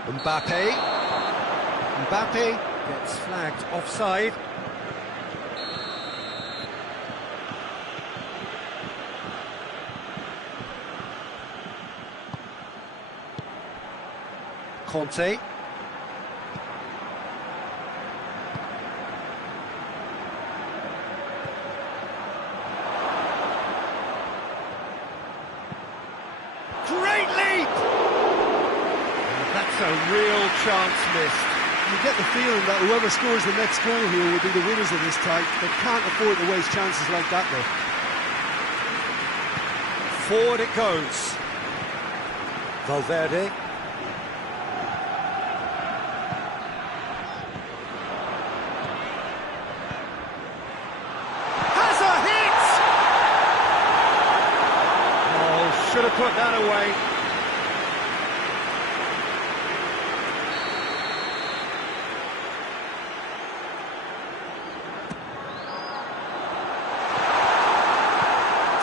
Mbappe. Mbappe gets flagged offside. Conte. Great leap! And that's a real chance missed. You get the feeling that whoever scores the next goal here will be the winners of this tie. They can't afford to waste chances like that, though. Forward it goes. Valverde. Has a hit! Oh, should have put that away.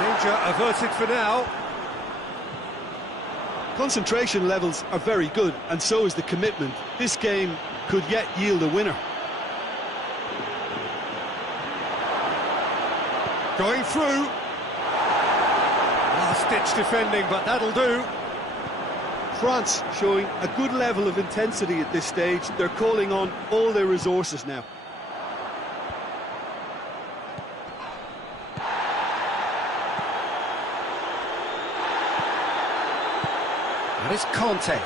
Danger averted for now. Concentration levels are very good, and so is the commitment. This game could yet yield a winner. Going through. Last-ditch defending, but that'll do. France showing a good level of intensity at this stage. They're calling on all their resources now. That is Conte.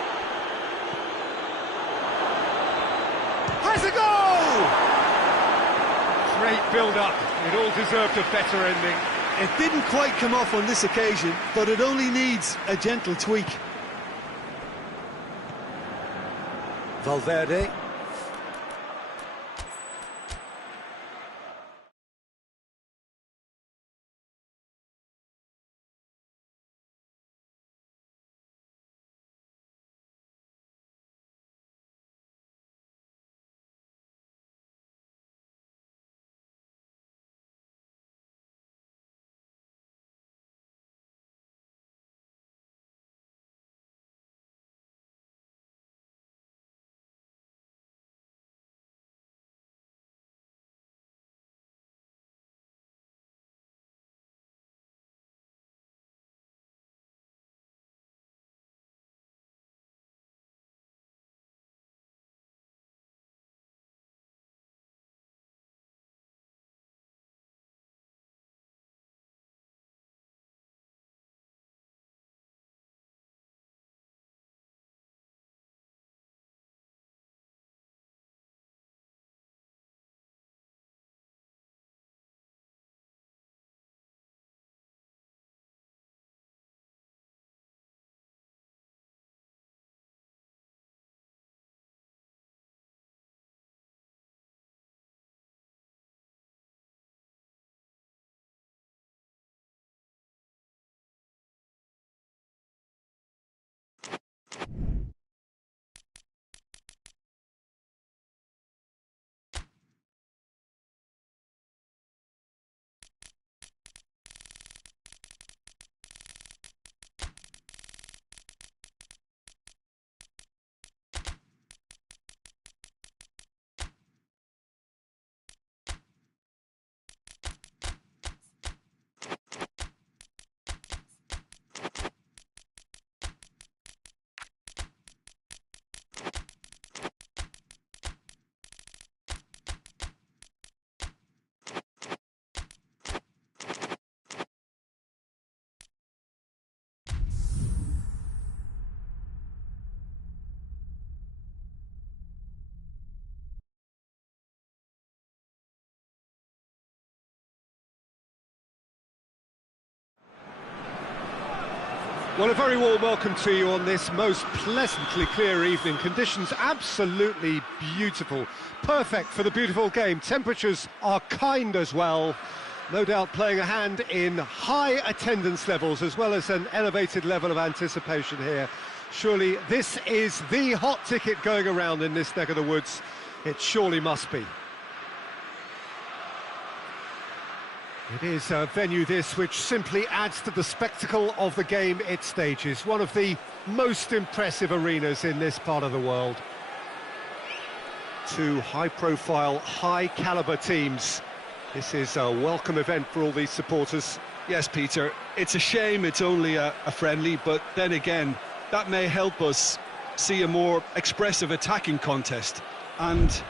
Has a goal! Great build-up. It all deserved a better ending. It didn't quite come off on this occasion, but it only needs a gentle tweak. Valverde. Well, a very warm welcome to you on this most pleasantly clear evening. Conditions absolutely beautiful, perfect for the beautiful game. Temperatures are kind as well, no doubt playing a hand in high attendance levels as well as an elevated level of anticipation here. Surely this is the hot ticket going around in this neck of the woods. It surely must be. It is a venue this which simply adds to the spectacle of the game it stages. One of the most impressive arenas in this part of the world. Two high-profile, high-caliber teams. This is a welcome event for all these supporters. Yes, Peter, it's a shame it's only a friendly, but then again, that may help us see a more expressive attacking contest. And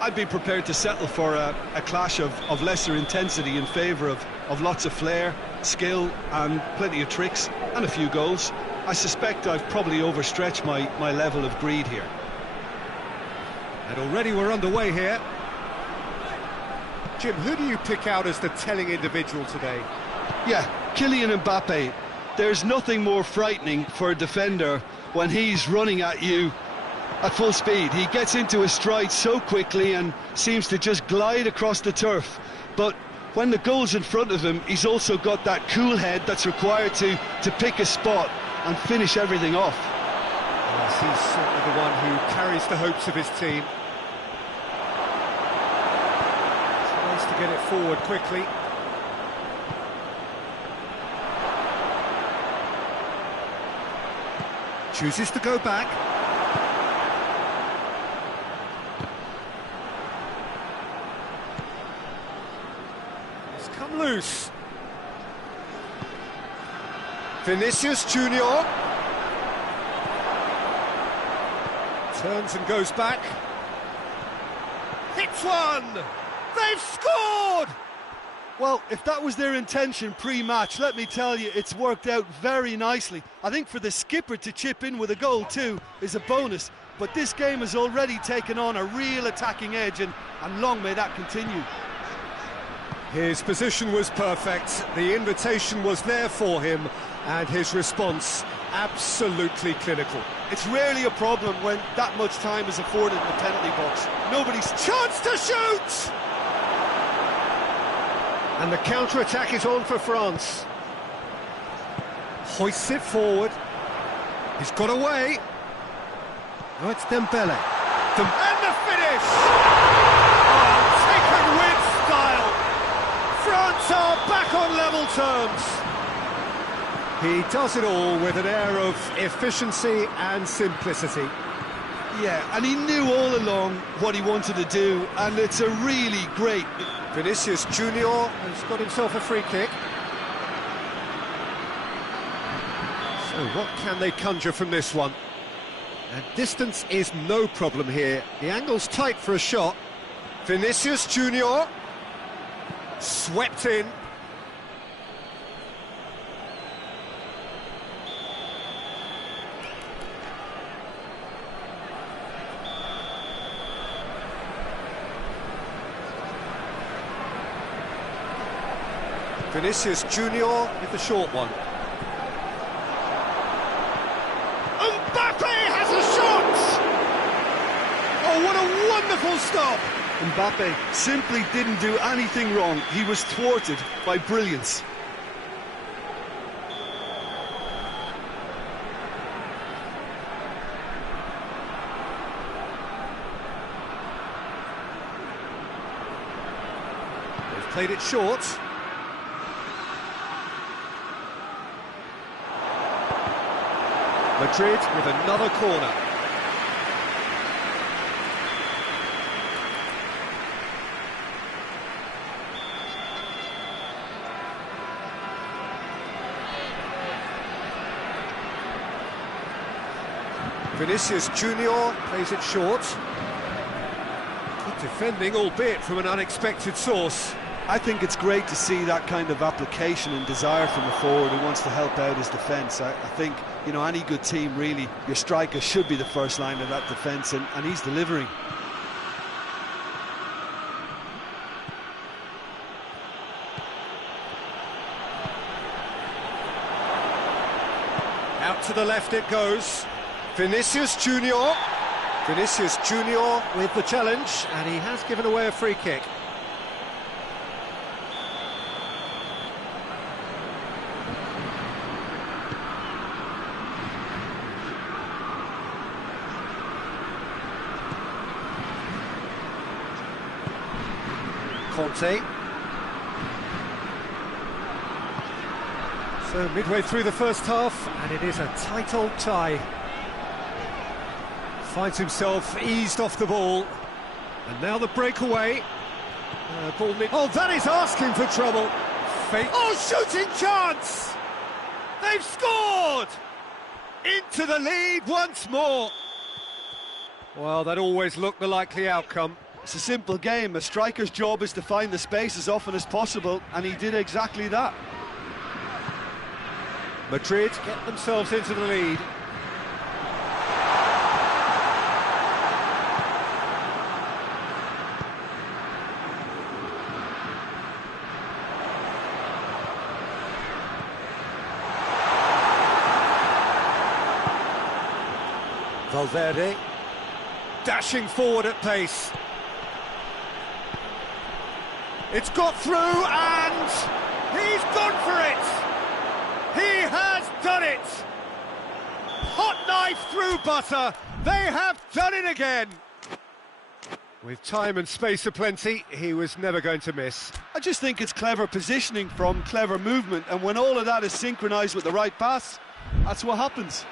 I'd be prepared to settle for a clash of lesser intensity in favour of lots of flair, skill and plenty of tricks and a few goals. I suspect I've probably overstretched my level of greed here. And already we're underway here. Jim, who do you pick out as the telling individual today? Yeah, Kylian Mbappe. There's nothing more frightening for a defender when he's running at you at full speed. He gets into his stride so quickly and seems to just glide across the turf. But when the goal's in front of him, he's also got that cool head that's required to pick a spot and finish everything off. Yes, he's certainly the one who carries the hopes of his team. Tries to get it forward quickly. Chooses to go back. Loose. Vinicius Junior turns and goes back. Hits one! They've scored! Well, if that was their intention pre-match, let me tell you, it's worked out very nicely. I think for the skipper to chip in with a goal too is a bonus, but this game has already taken on a real attacking edge, and long may that continue. His position was perfect, the invitation was there for him, and his response absolutely clinical. It's rarely a problem when that much time is afforded in the penalty box. Nobody's chance to shoot! And the counter-attack is on for France. Hoists it forward. He's got away. Oh, it's Dembele. And the finish! Oh, taken with style! France are back on level terms. He does it all with an air of efficiency and simplicity. Yeah, and he knew all along what he wanted to do, and it's a really great... Vinicius Junior has got himself a free kick. So what can they conjure from this one? And distance is no problem here. The angle's tight for a shot. Vinicius Junior swept in. Vinicius Junior with the short one. Mbappe has a shot! Oh, what a wonderful stop! Mbappe simply didn't do anything wrong. He was thwarted by brilliance. They've played it short. Madrid with another corner. Vinicius Junior plays it short. Good defending, albeit from an unexpected source. I think it's great to see that kind of application and desire from a forward who wants to help out his defence. I think, you know, any good team, really, your striker should be the first line of that defence, and he's delivering. Out to the left it goes. Vinicius Junior. Vinicius Junior with the challenge, and he has given away a free kick. Conte. So midway through the first half, and it is a tight old tie. Finds himself eased off the ball, and now the breakaway. Oh, that is asking for trouble. Oh, shooting chance! They've scored! Into the lead once more. Well, that always looked the likely outcome. It's a simple game. A striker's job is to find the space as often as possible, and he did exactly that. Madrid get themselves into the lead. Valverde dashing forward at pace. It's got through, and he's gone for it! He has done it! Hot knife through butter, they have done it again! With time and space aplenty, he was never going to miss. I just think it's clever positioning from clever movement, and when all of that is synchronised with the right pass, that's what happens.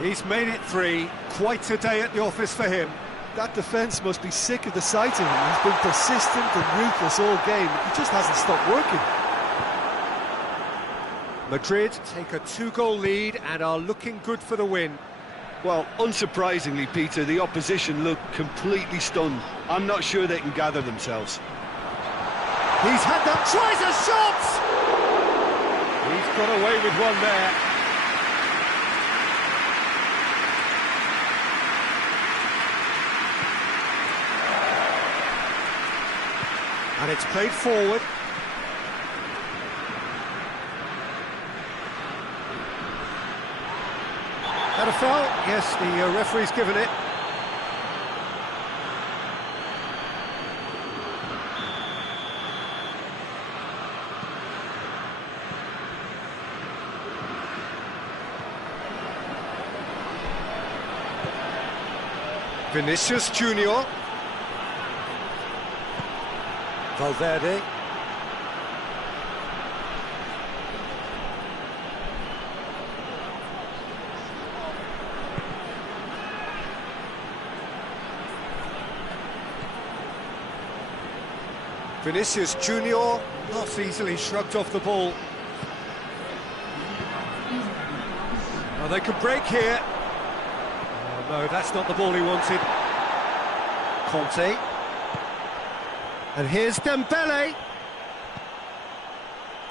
He's made it 3, quite a day at the office for him. That defence must be sick of the sight of him. He's been persistent and ruthless all game. He just hasn't stopped working. Madrid take a 2-goal lead and are looking good for the win. Well, unsurprisingly, Peter, the opposition look completely stunned. I'm not sure they can gather themselves. He's had that, tries a shot! He's got away with one there. And it's played forward. Had a foul? Yes, the referee's given it. Vinicius Junior. Valverde. Vinicius Junior not easily shrugged off the ball. Oh, they could break here. Oh, no, that's not the ball he wanted. Conte. And here's Dembele.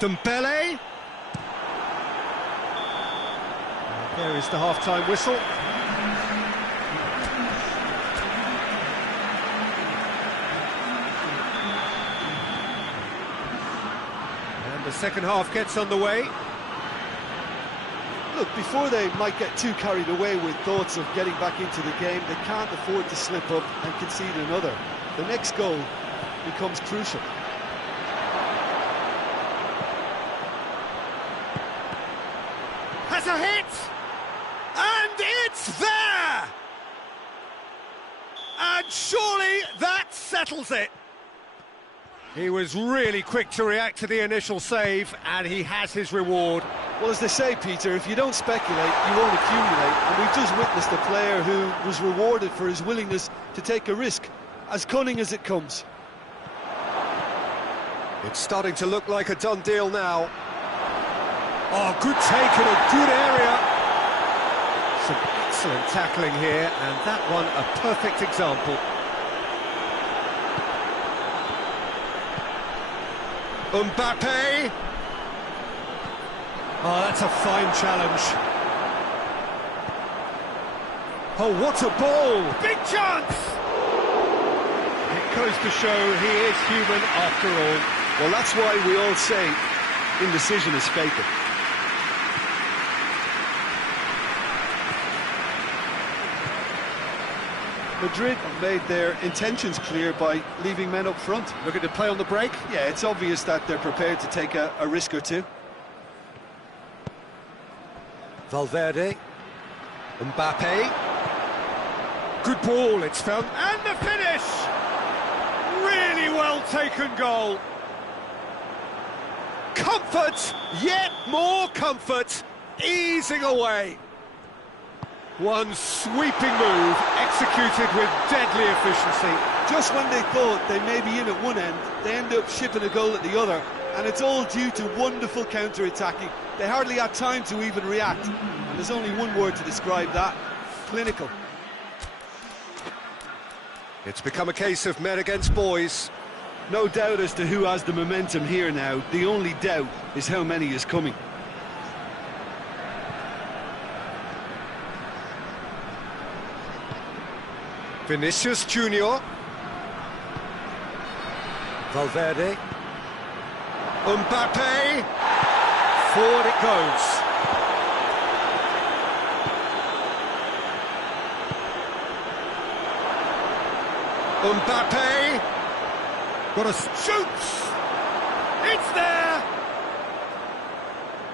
Dembele. There is the half-time whistle. And the second half gets underway. Look, before they might get too carried away with thoughts of getting back into the game, they can't afford to slip up and concede another. The next goal becomes crucial. Has a hit! And it's there! And surely that settles it! He was really quick to react to the initial save, and he has his reward. Well, as they say, Peter, if you don't speculate, you won't accumulate. And we've just witnessed a player who was rewarded for his willingness to take a risk, as cunning as it comes. It's starting to look like a done deal now. Oh, good take in a good area. Some excellent tackling here, and that one a perfect example. Mbappe. Oh, that's a fine challenge. Oh, what a ball! Big chance! It goes to show he is human after all. Well, that's why we all say indecision is fatal. Madrid have made their intentions clear by leaving men up front. Looking to play on the break. Yeah, it's obvious that they're prepared to take a risk or two. Valverde. Mbappe. Good ball, it's found. And the finish! Really well taken goal. Comfort, yet more comfort, easing away. One sweeping move, executed with deadly efficiency. Just when they thought they may be in at one end, they end up shipping a goal at the other, and it's all due to wonderful counter-attacking. They hardly had time to even react, and there's only one word to describe that: clinical. It's become a case of men against boys. No doubt as to who has the momentum here now. The only doubt is how many is coming. Vinicius Junior. Valverde. Mbappe. Forward it goes. Mbappe. Got a shoots. It's there.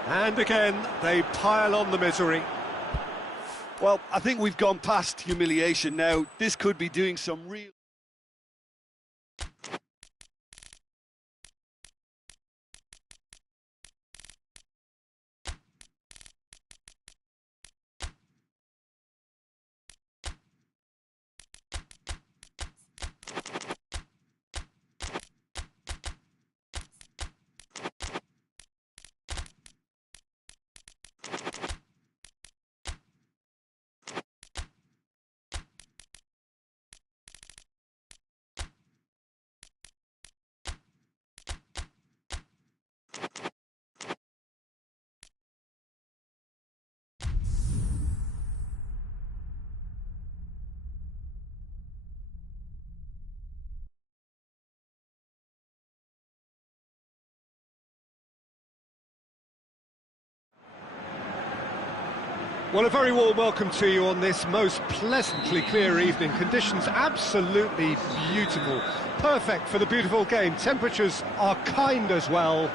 And again, they pile on the misery. Well, I think we've gone past humiliation now. This could be doing some real... Well, a very warm welcome to you on this most pleasantly clear evening. Conditions absolutely beautiful. Perfect for the beautiful game. Temperatures are kind as well.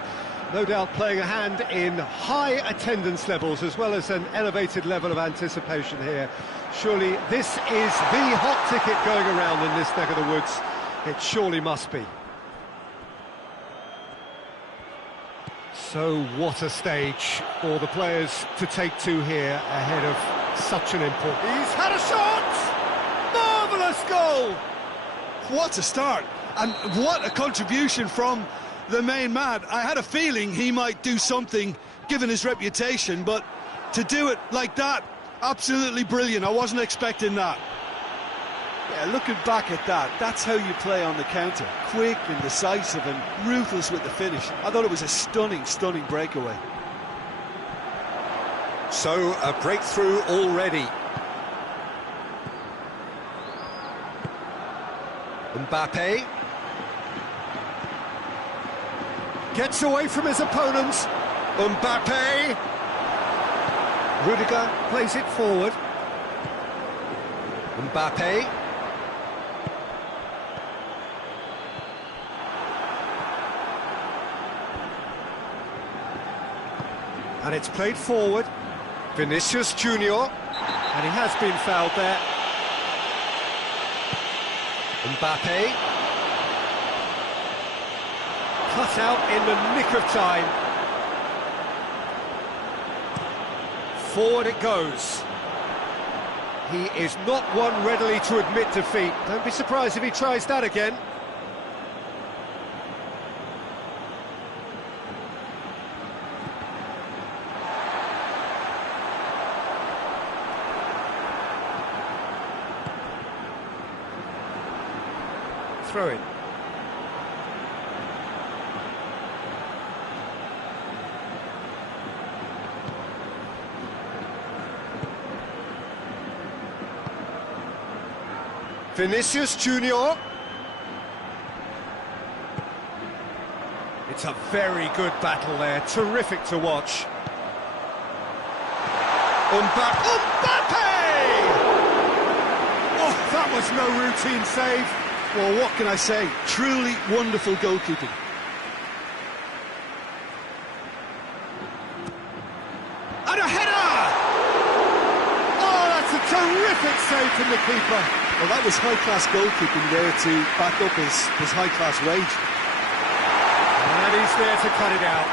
No doubt playing a hand in high attendance levels as well as an elevated level of anticipation here. Surely this is the hot ticket going around in this neck of the woods. It surely must be. So what a stage for the players to take to here ahead of such an important... He's had a shot! Marvellous goal! What a start, and what a contribution from the main man. I had a feeling he might do something given his reputation, but to do it like that, absolutely brilliant. I wasn't expecting that. Yeah, looking back at that, that's how you play on the counter. Quick and decisive and ruthless with the finish. I thought it was a stunning, stunning breakaway. So, a breakthrough already. Mbappe. Gets away from his opponents. Mbappe. Rudiger plays it forward. Mbappe. And it's played forward. Vinicius Junior. And he has been fouled there. Mbappe. Cut out in the nick of time. Forward it goes. He is not one readily to admit defeat. Don't be surprised if he tries that again. Throw it. Vinicius Junior. It's a very good battle there, terrific to watch. Mbappe! Oh, that was no routine save. Well, what can I say? Truly wonderful goalkeeping. And a header! Oh, that's a terrific save from the keeper. Well, that was high-class goalkeeping there to back up his high-class wage. And he's there to cut it out.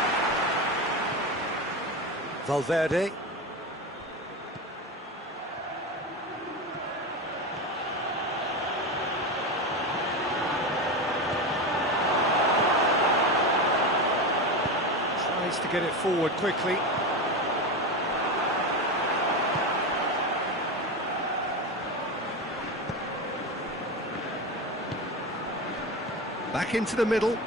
Valverde. Tries to get it forward quickly. Back into the middle.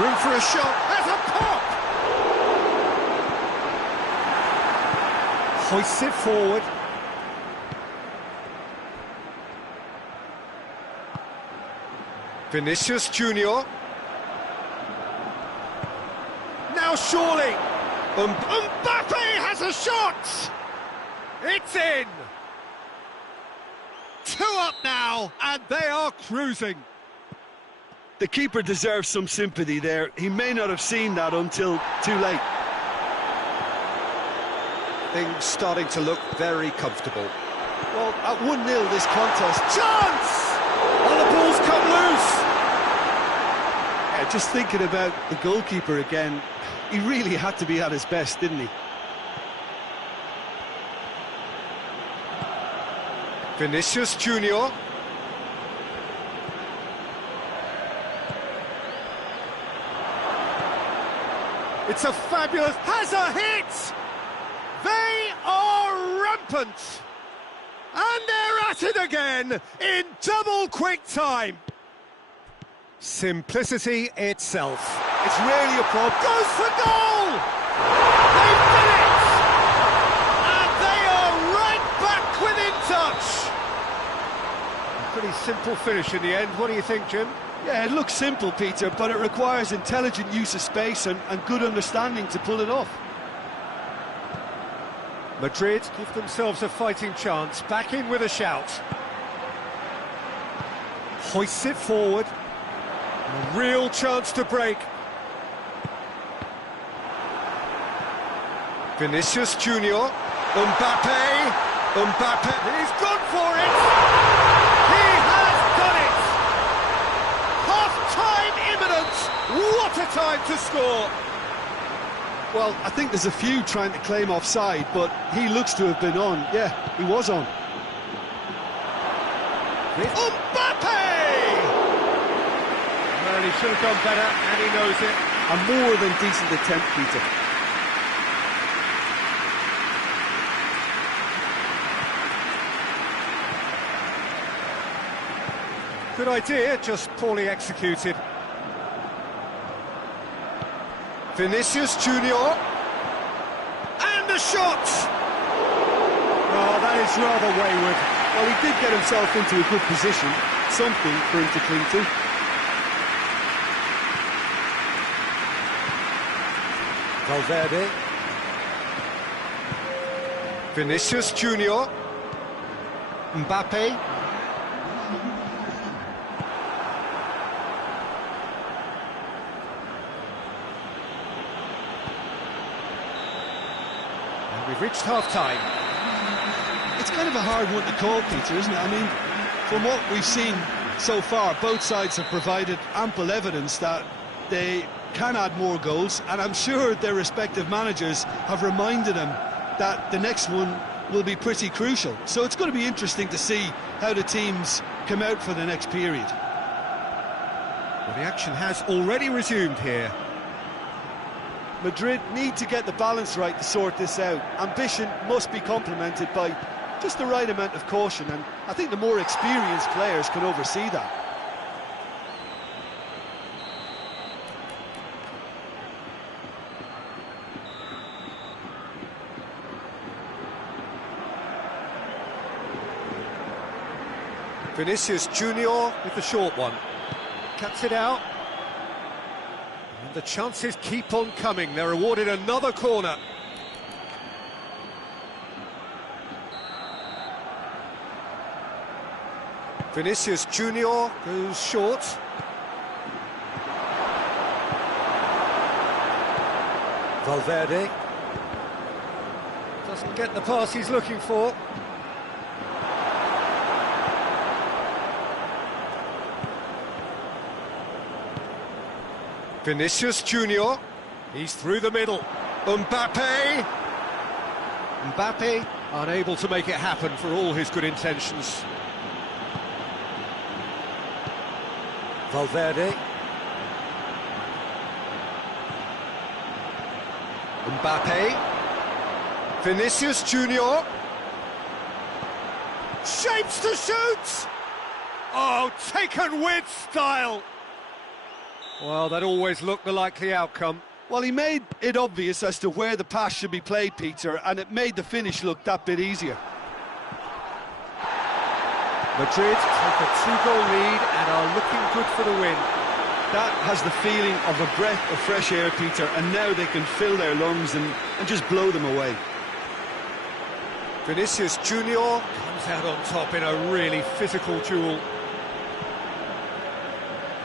Room for a shot. There's a pop! Hoists it forward. Vinicius Junior. Now surely. Mbappe has a shot! It's in! 2 up now, and they are cruising. The keeper deserves some sympathy there. He may not have seen that until too late. Things starting to look very comfortable. Well, at 1-0 this contest. Chance! Oh, the ball's cut loose! Yeah, just thinking about the goalkeeper again, he really had to be at his best, didn't he? Vinicius Junior. It's a fabulous... has a hit! They are rampant! And they're at it again in double quick time. Simplicity itself. It's rarely a problem. Goes for goal! They've done it! And they are right back within touch. Pretty simple finish in the end. What do you think, Jim? Yeah, it looks simple, Peter, but it requires intelligent use of space and good understanding to pull it off. Madrid give themselves a fighting chance. Back in with a shout. Hoists it forward. A real chance to break. Vinicius Junior. Mbappe. He's gone for it. He has done it. Half-time imminent. What a time to score. Well, I think there's a few trying to claim offside, but he looks to have been on. Yeah, he was on. Mbappe! Well, he should have done better, and he knows it. A more than decent attempt, Peter. Good idea, just poorly executed. Vinicius Junior. And the shot! Oh, that is rather wayward. Well, he did get himself into a good position. Something for him to cling to. Valverde. Vinicius Junior. Mbappe. We've reached half-time. It's kind of a hard one to call, Peter, isn't it? I mean, from what we've seen so far, both sides have provided ample evidence that they can add more goals, and I'm sure their respective managers have reminded them that the next one will be pretty crucial. So it's going to be interesting to see how the teams come out for the next period. Well, the action has already resumed here. Madrid need to get the balance right to sort this out. Ambition must be complemented by just the right amount of caution, and I think the more experienced players can oversee that. Vinicius Junior with the short one. Cuts it out. And the chances keep on coming. They're awarded another corner. Vinicius Junior Goes short. Valverde. Doesn't get the pass he's looking for. Vinicius Junior. He's through the middle. Mbappe. Mbappe unable to make it happen for all his good intentions. Valverde. Mbappe. Vinicius Junior. Shapes to shoot! Oh, taken with style! Well, that always looked the likely outcome. Well, he made it obvious as to where the pass should be played, Peter, and it made the finish look that bit easier. Madrid take a 2-goal lead and are looking good for the win. That has the feeling of a breath of fresh air, Peter, and now they can fill their lungs and just blow them away. Vinicius Junior Comes out on top in a really physical duel.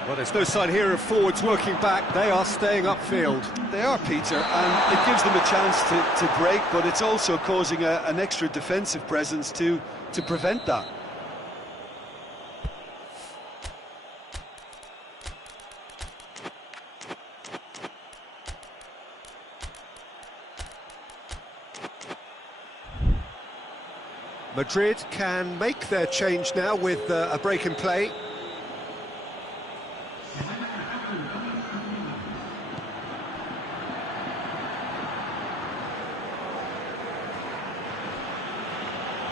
Well, there's no sign here of forwards working back. They are staying upfield. They are, Peter, and it gives them a chance to break, but it's also causing an extra defensive presence to prevent that. Madrid can make their change now with a break in play.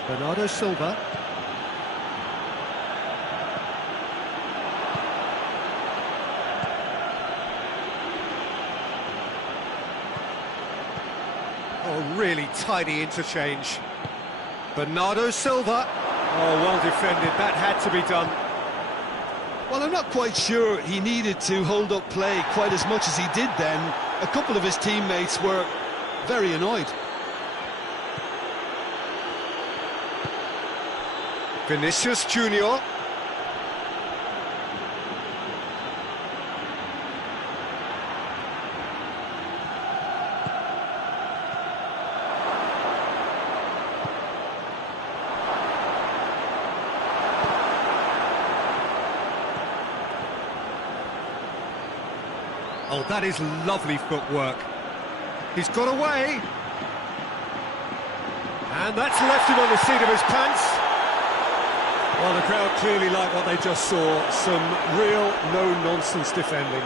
Bernardo Silva. Oh, really tidy interchange. Bernardo Silva. Oh, well defended. That had to be done. Well, I'm not quite sure he needed to hold up play quite as much as he did then. A couple of his teammates were very annoyed. Vinicius Junior. Oh, that is lovely footwork. He's got away. And that's left him on the seat of his pants. Well, the crowd clearly like what they just saw. Some real no-nonsense defending.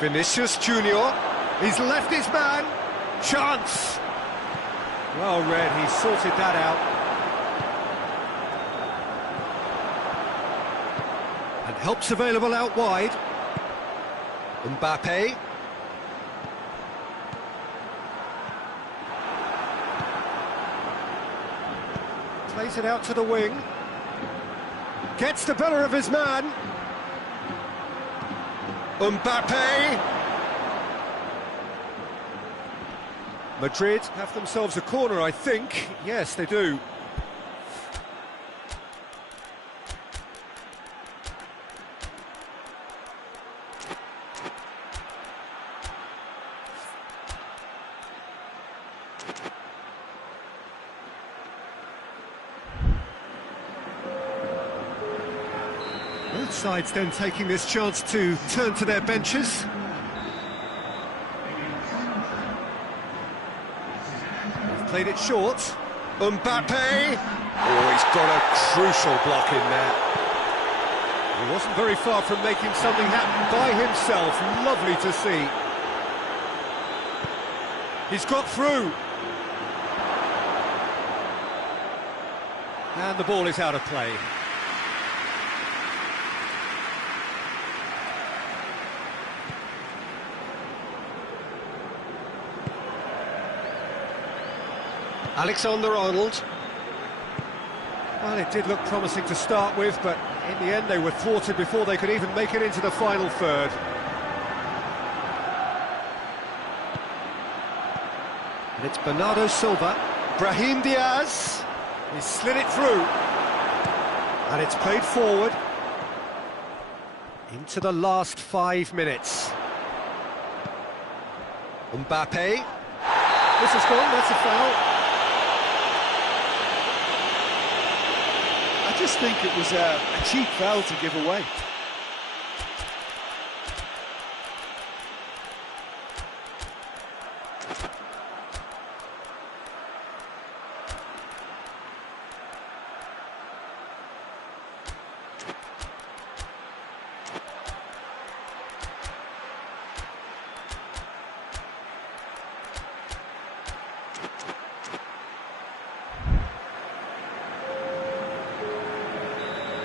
Vinicius Junior. He's left his man. Chance. Well read, he sorted that out. And help's available out wide. Mbappe. Plays it out to the wing. Gets the better of his man. Mbappe. Madrid have themselves a corner, I think. Yes, they do. Both sides then taking this chance to turn to their benches. They've played it short. Mbappe! Oh, he's got a crucial block in there. He wasn't very far from making something happen by himself. Lovely to see. He's got through. And the ball is out of play. Alexander-Arnold. Well, it did look promising to start with, but in the end they were thwarted before they could even make it into the final third. And it's Bernardo Silva. Brahim Diaz. He slid it through. And it's played forward into the last 5 minutes. Mbappe. This is gone, that's a foul. I just think it was a cheap foul to give away.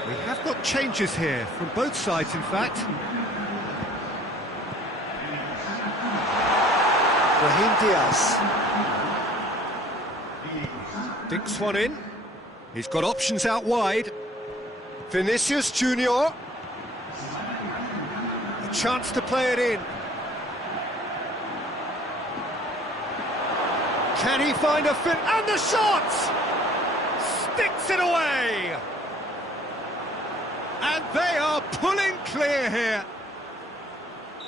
We have got changes here, from both sides in fact. Brahim Diaz. Dinks one in. He's got options out wide. Vinicius Junior. A chance to play it in. Can he find a fit? And the shot! Sticks it away! And they are pulling clear here.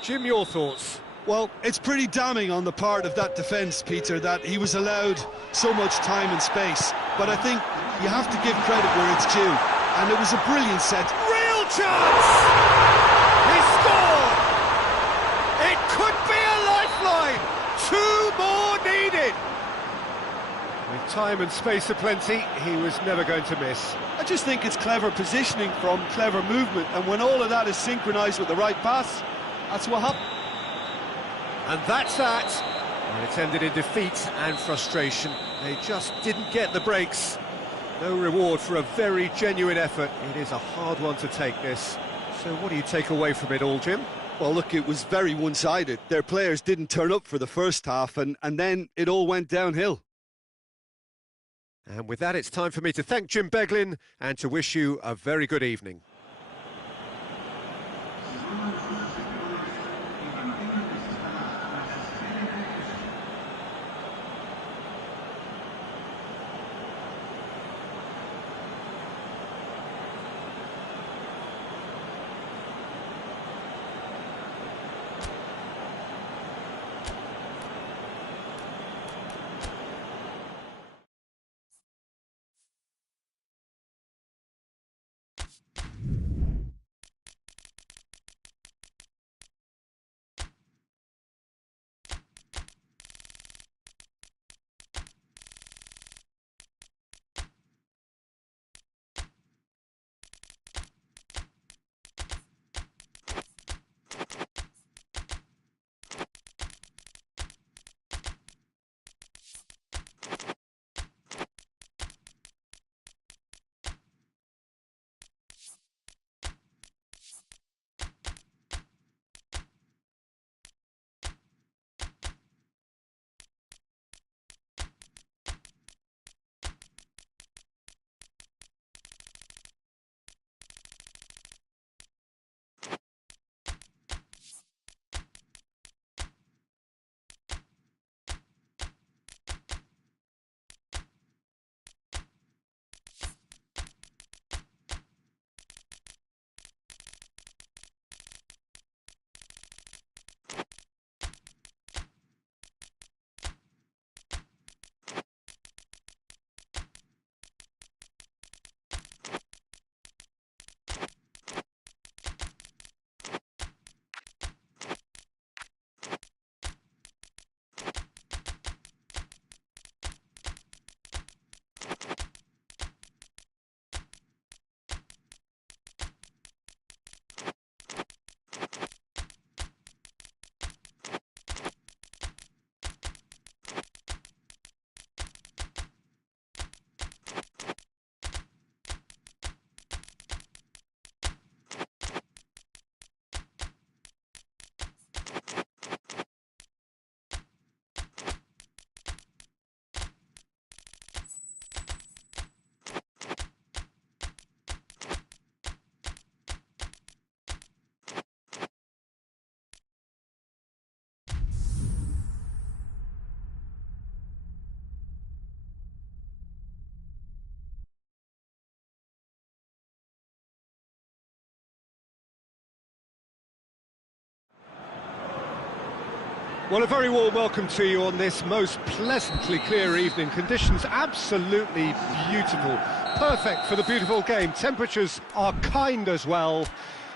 Jim, your thoughts? Well, it's pretty damning on the part of that defence, Peter, that he was allowed so much time and space. But I think you have to give credit where it's due. And it was a brilliant set. Real chance! He scored! It could be a lifeline! 2 more needed! With time and space aplenty, he was never going to miss. I just think it's clever positioning from clever movement, and when all of that is synchronised with the right pass, that's what happened. And that's that. And it's ended in defeat and frustration. They just didn't get the breaks. No reward for a very genuine effort. It is a hard one to take, this. So what do you take away from it all, Jim? Well, look, it was very one-sided. Their players didn't turn up for the first half, and then it all went downhill. And with that, it's time for me to thank Jim Beglin and to wish you a very good evening. Well, a very warm welcome to you on this most pleasantly clear evening. Conditions absolutely beautiful. Perfect for the beautiful game. Temperatures are kind as well.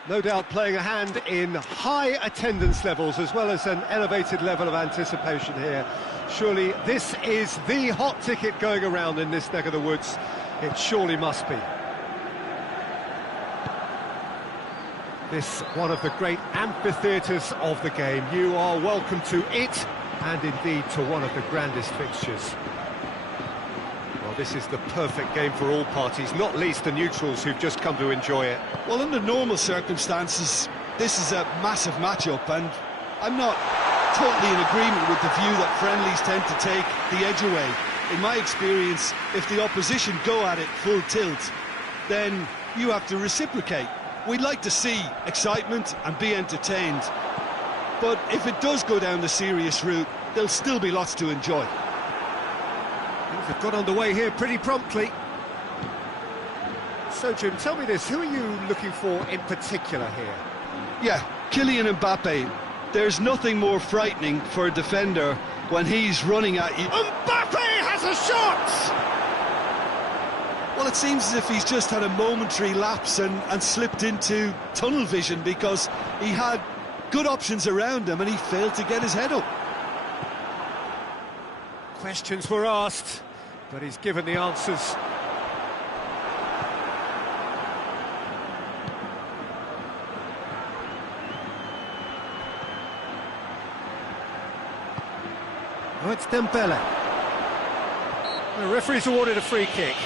No doubt playing a hand in high attendance levels as well as an elevated level of anticipation here. Surely this is the hot ticket going around in this neck of the woods. It surely must be. This one of the great amphitheatres of the game. You are welcome to it, and indeed to one of the grandest fixtures. Well, this is the perfect game for all parties, not least the neutrals who've just come to enjoy it. Well, under normal circumstances, this is a massive matchup, and I'm not totally in agreement with the view that friendlies tend to take the edge away. In my experience, if the opposition go at it full tilt, then you have to reciprocate. We'd like to see excitement and be entertained, but if it does go down the serious route, there'll still be lots to enjoy. Things have got underway here pretty promptly. So, Jim, tell me this, who are you looking for in particular here? Yeah, Kylian Mbappe. There's nothing more frightening for a defender when he's running at you. Mbappe has a shot! Well, it seems as if he's just had a momentary lapse and slipped into tunnel vision, because he had good options around him and he failed to get his head up. Questions were asked, but he's given the answers. Oh, it's Dembele. The referee's awarded a free kick.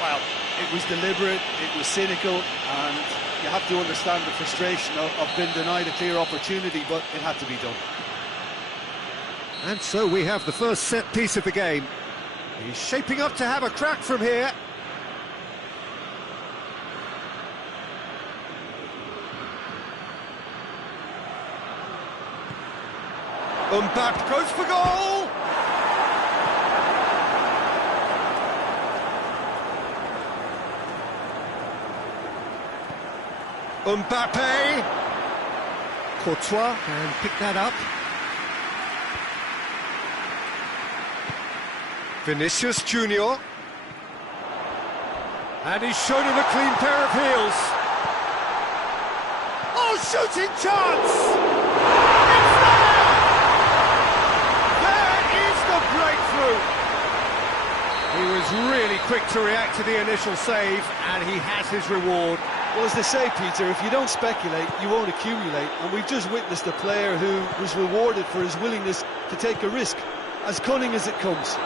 Well, it was deliberate, it was cynical, and you have to understand the frustration of being denied a clear opportunity, but it had to be done. And so we have the first set piece of the game. He's shaping up to have a crack from here. Mbappe goes for goal! Mbappe! Courtois can pick that up. Vinicius Junior. And he's shown him a clean pair of heels. Oh, shooting chance! It's there! There is the breakthrough! He was really quick to react to the initial save, and he has his reward. Well, as they say, Peter, if you don't speculate, you won't accumulate, and we've just witnessed a player who was rewarded for his willingness to take a risk, as cunning as it comes.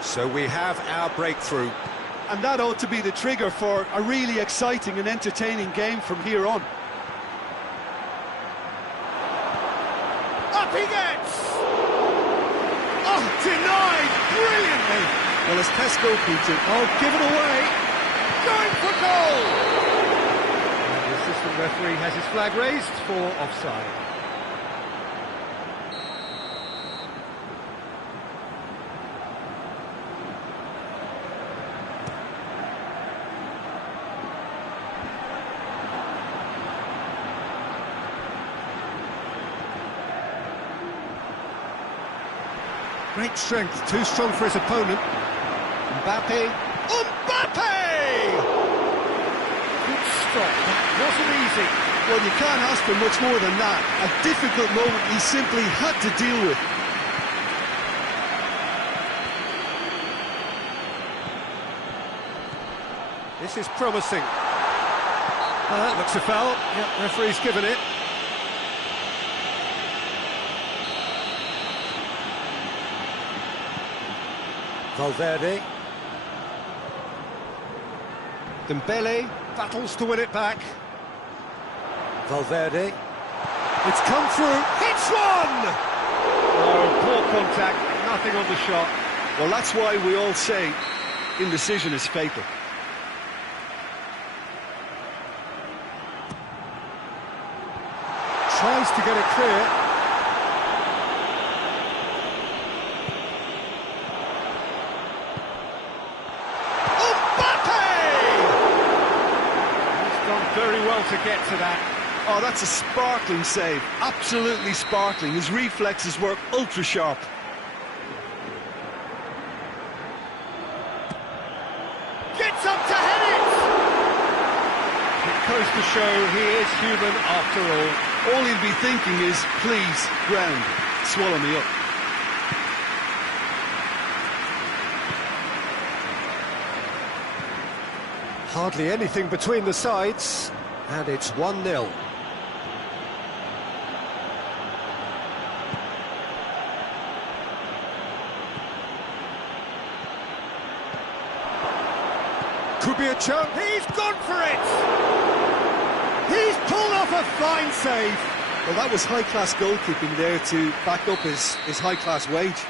So we have our breakthrough. And that ought to be the trigger for a really exciting and entertaining game from here on. Up he gets! Oh, denied brilliantly! Well, as Tesco, Peter. Oh, given away! Going for goal! And the assistant referee has his flag raised for offside. Great strength, too strong for his opponent. Mbappe. Mbappe! Good stop, that wasn't easy. Well, you can't ask for much more than that. A difficult moment he simply had to deal with. This is promising. Looks a foul. Yep, referee's given it. Valverde. Dembele battles to win it back. Valverde. It's come through. Hits one! Oh, poor contact. Nothing on the shot. Well, that's why we all say indecision is fatal. Tries to get it clear. Very well to get to that. Oh, that's a sparkling save. Absolutely sparkling. His reflexes were ultra sharp. Gets up to head it! It goes to show he is human after all. All he'll be thinking is, please, ground, swallow me up. Hardly anything between the sides, and it's 1-0. Could be a chance. He's gone for it! He's pulled off a fine save. Well, that was high-class goalkeeping there to back up his high-class wage.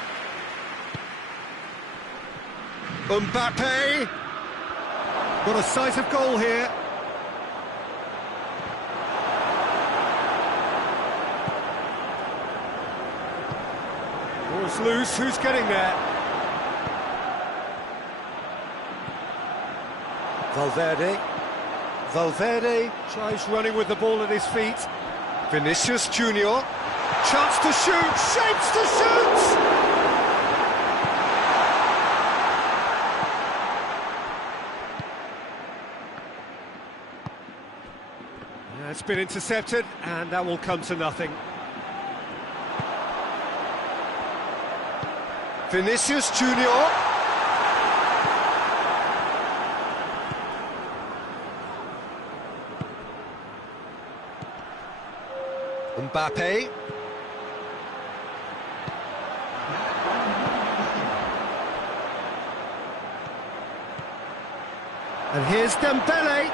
Mbappe! Got a sight of goal here. Ball's loose, who's getting there? Valverde tries running with the ball at his feet. Vinicius Junior, chance to shoot, shapes to shoot! Yeah, it's been intercepted, and that will come to nothing. Vinicius Junior. Mbappe. And here's Dembele. And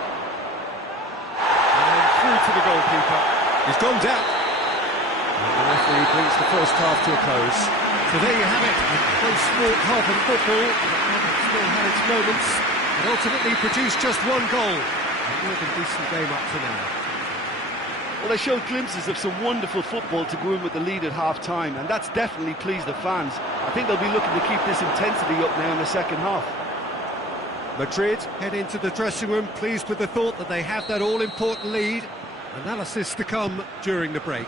through to the goalkeeper. He's gone down. And the referee brings the first half to a close. So there you have it. A close-fought half of football. It still had its moments. And ultimately produced just one goal. A more than decent game up to now. Well, they showed glimpses of some wonderful football to go in with the lead at half-time, and that's definitely pleased the fans. I think they'll be looking to keep this intensity up now in the second half. Madrid head into the dressing room pleased with the thought that they have that all-important lead. Analysis to come during the break.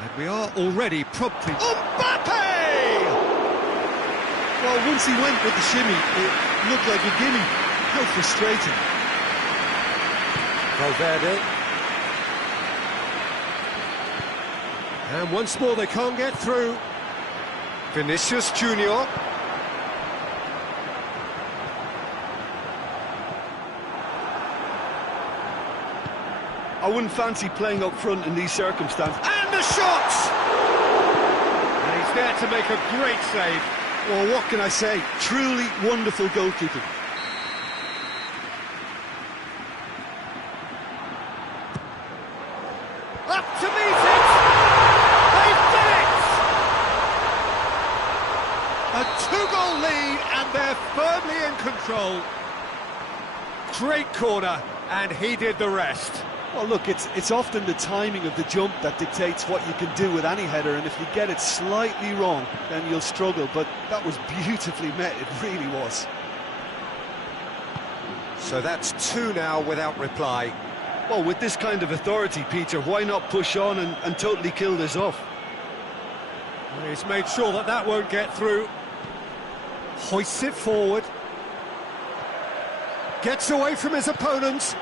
And we are already promptly... Mbappe! Well, once he went with the shimmy, it looked like a gimme. How frustrating. Valverde. And once more they can't get through. Vinicius Junior. I wouldn't fancy playing up front in these circumstances. And the shot! And he's there to make a great save. Well, what can I say? Truly wonderful goalkeeping. Up to meet it! They've done it! A two-goal lead, and they're firmly in control. Great corner, and he did the rest. Well, look, it's often the timing of the jump that dictates what you can do with any header, and if you get it slightly wrong, then you'll struggle, but that was beautifully met, it really was. So that's two now without reply. Well, with this kind of authority, Peter, why not push on and totally kill this off? He's made sure that that won't get through. Hoists it forward. Gets away from his opponents.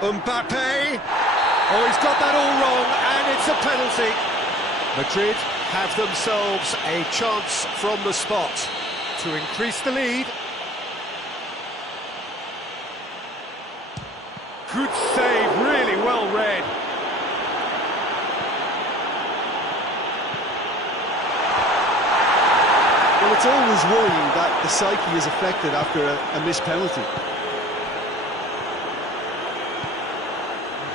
Mbappe. Oh, he's got that all wrong, and it's a penalty. Madrid have themselves a chance from the spot to increase the lead. Good save, really well read. Well, it's always worrying that the psyche is affected after a missed penalty.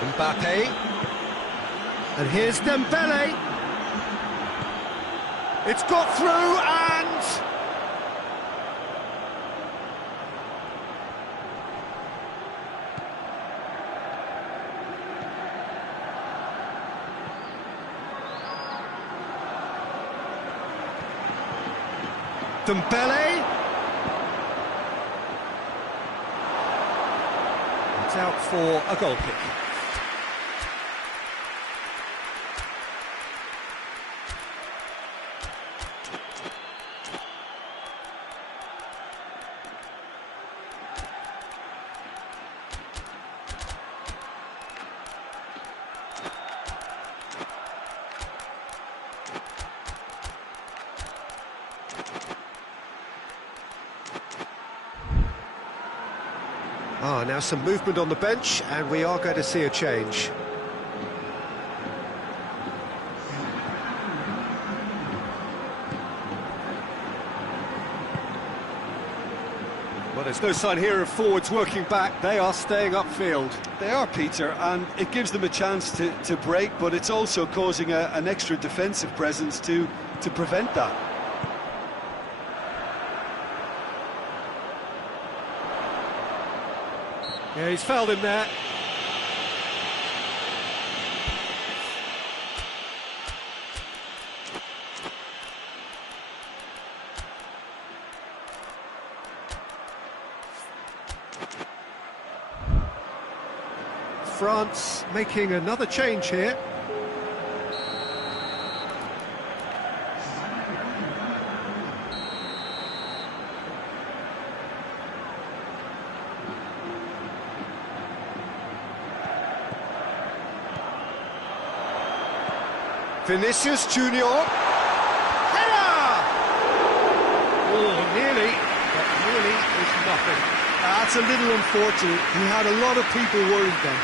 Mbappe. And here's Dembele. It's got through and... Dembele. It's out for a goal kick. Now some movement on the bench, and we are going to see a change. Well, there's no sign here of forwards working back. They are staying upfield. They are, Peter, and it gives them a chance to break, but it's also causing an extra defensive presence to prevent that. Yeah, he's fouled him there. France making another change here. Vinicius Junior. Header! Oh, nearly, but nearly is nothing. That's a little unfortunate. He had a lot of people worried then.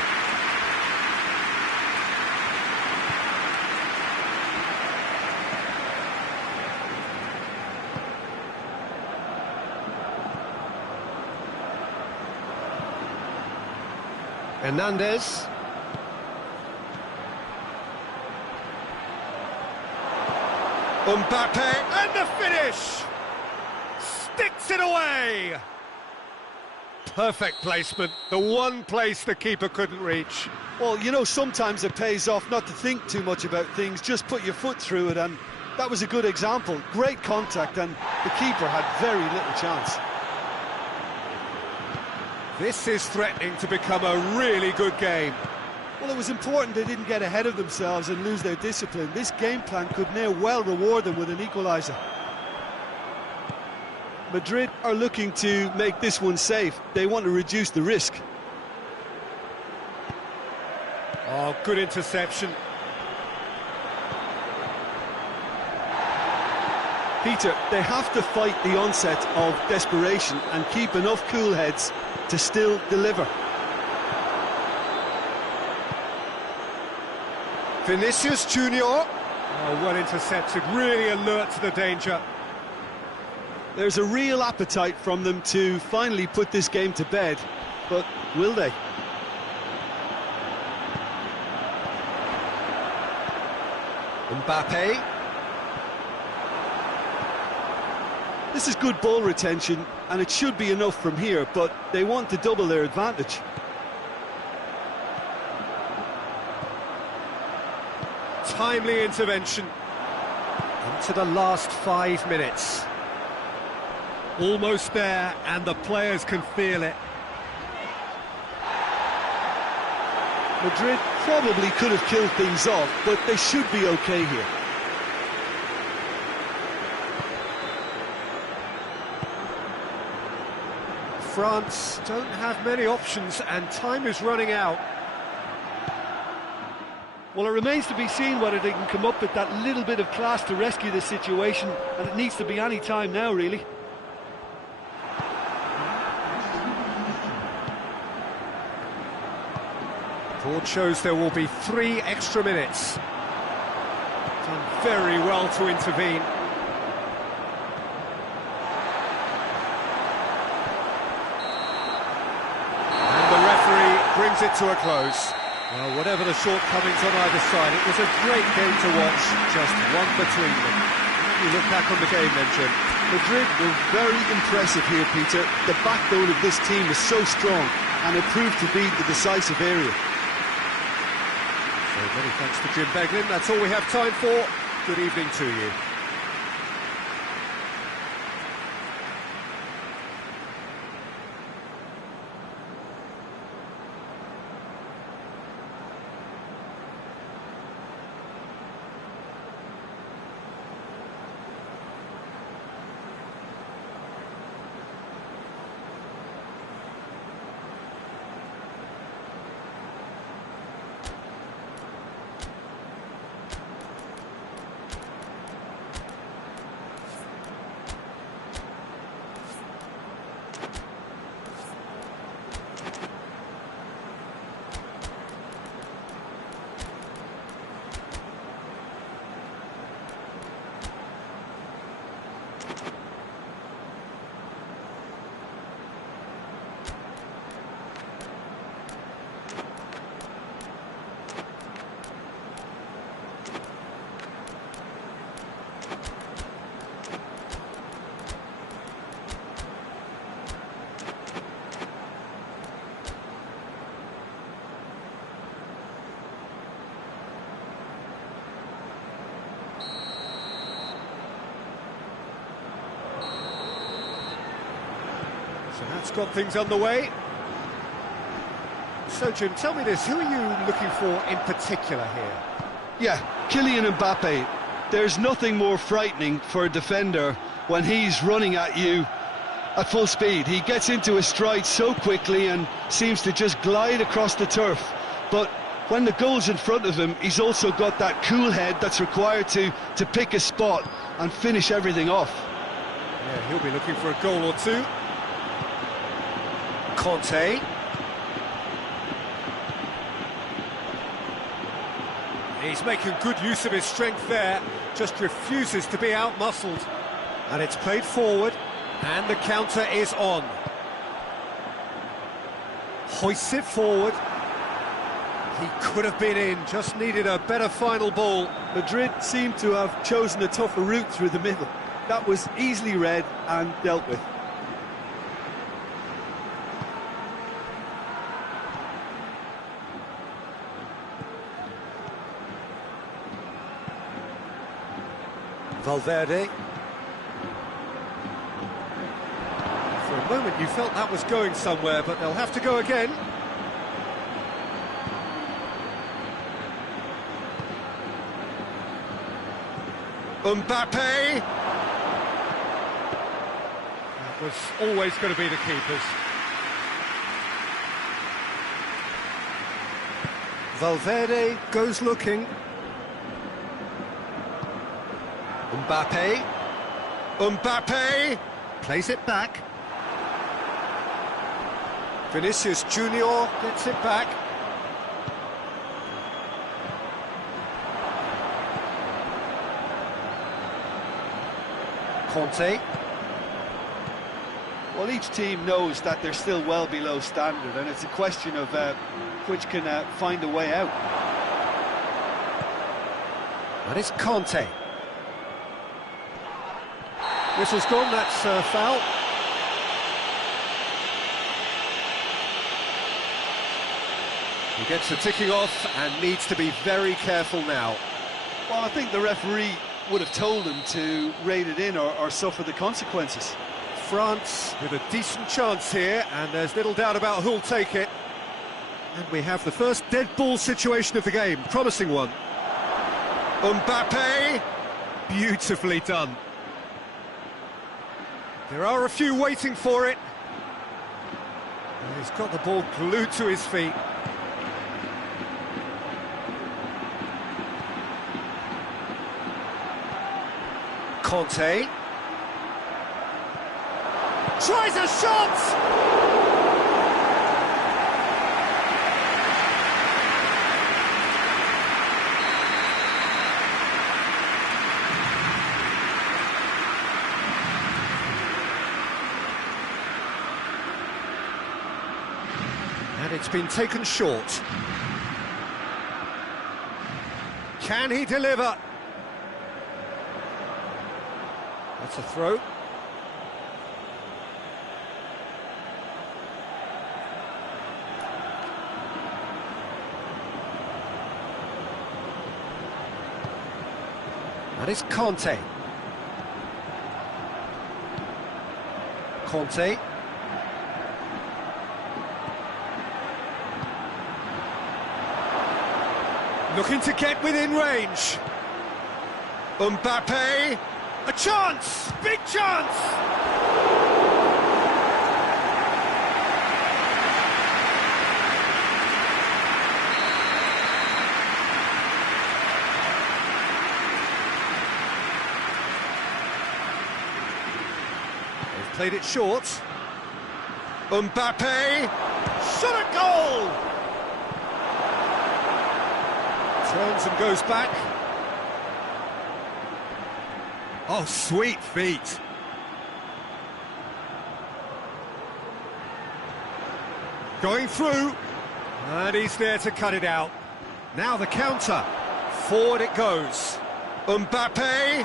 Hernandez. Mbappe, and the finish! Sticks it away! Perfect placement, the one place the keeper couldn't reach. Well, you know, sometimes it pays off not to think too much about things, just put your foot through it, and that was a good example. Great contact, and the keeper had very little chance. This is threatening to become a really good game. Well, it was important they didn't get ahead of themselves and lose their discipline. This game plan could now well reward them with an equaliser. Madrid are looking to make this one safe. They want to reduce the risk. Oh, good interception. Peter, they have to fight the onset of desperation and keep enough cool heads to still deliver. Vinicius Junior. Oh, well intercepted, really alert to the danger. There's a real appetite from them to finally put this game to bed, but will they? Mbappe. This is good ball retention, and it should be enough from here, but they want to double their advantage. Timely intervention. Into the last 5 minutes. Almost there, and the players can feel it. Madrid probably could have killed things off, but they should be okay here. France don't have many options, and time is running out. Well, it remains to be seen whether they can come up with that little bit of class to rescue the situation, and it needs to be any time now, really. Board shows there will be 3 extra minutes. Done very well to intervene. And the referee brings it to a close. Well, whatever the shortcomings on either side, it was a great game to watch, just one between them. You look back on the game then, Jim. Madrid were very impressive here, Peter. The backbone of this team is so strong, and it proved to be the decisive area. So many thanks to Jim Beglin. That's all we have time for. Good evening to you. That's got things underway. So, Jim, tell me this, who are you looking for in particular here? Yeah, Kylian Mbappe. There's nothing more frightening for a defender when he's running at you at full speed. He gets into his stride so quickly and seems to just glide across the turf. But when the goal's in front of him, he's also got that cool head that's required to pick a spot and finish everything off. Yeah, he'll be looking for a goal or two. Conte. He's making good use of his strength there, just refuses to be out-muscled. And it's played forward, and the counter is on. Hoists it forward. He could have been in, just needed a better final ball. Madrid seemed to have chosen a tougher route through the middle. That was easily read and dealt with. Valverde. For a moment you felt that was going somewhere, but they'll have to go again. Mbappe! That was always going to be the keepers. Valverde goes looking. Mbappe! Mbappe! Plays it back. Vinicius Junior gets it back. Conte. Well, each team knows that they're still well below standard, and it's a question of which can find a way out. And it's Conte. Whistle's gone, that's foul. He gets the ticking off and needs to be very careful now. Well, I think the referee would have told him to rein it in or suffer the consequences. France with a decent chance here, and there's little doubt about who'll take it. And we have the first dead ball situation of the game, promising one. Mbappe! Beautifully done. There are a few waiting for it. And he's got the ball glued to his feet. Conte. Tries a shot! And it's been taken short. Can he deliver? That's a throw. And it's Conte. Conte. Looking to get within range. Mbappe! A chance! Big chance! They've played it short. Mbappe! Shot at goal! Turns and goes back. Oh, sweet feet. Going through. And he's there to cut it out. Now the counter. Forward it goes. Mbappe!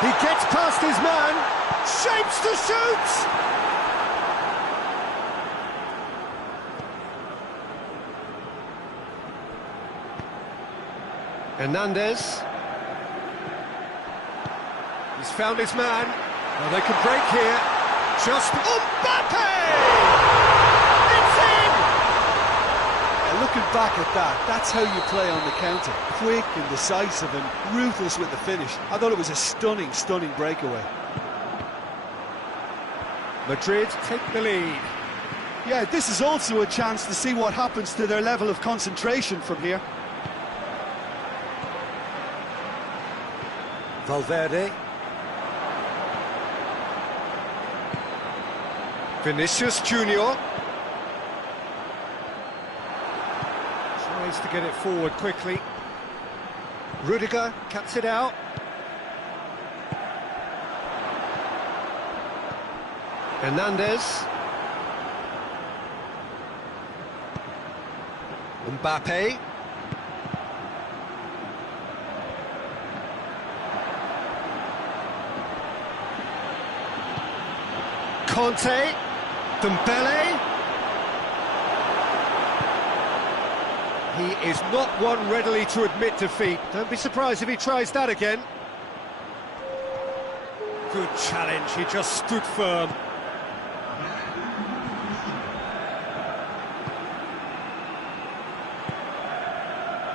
He gets past his man. Shapes to shoot! Hernandez. He's found his man. Well, they can break here. Just Mbappe! looking back at that, that's how you play on the counter. Quick and decisive and ruthless with the finish. I thought it was a stunning, stunning breakaway. Madrid take the lead. Yeah, this is also a chance to see what happens to their level of concentration from here. Valverde. Vinicius Junior. Tries to get it forward quickly. Rudiger cuts it out. Hernandez. Mbappe. Conte. Dembele. He is not one readily to admit defeat. Don't be surprised if he tries that again. Good challenge, he just stood firm.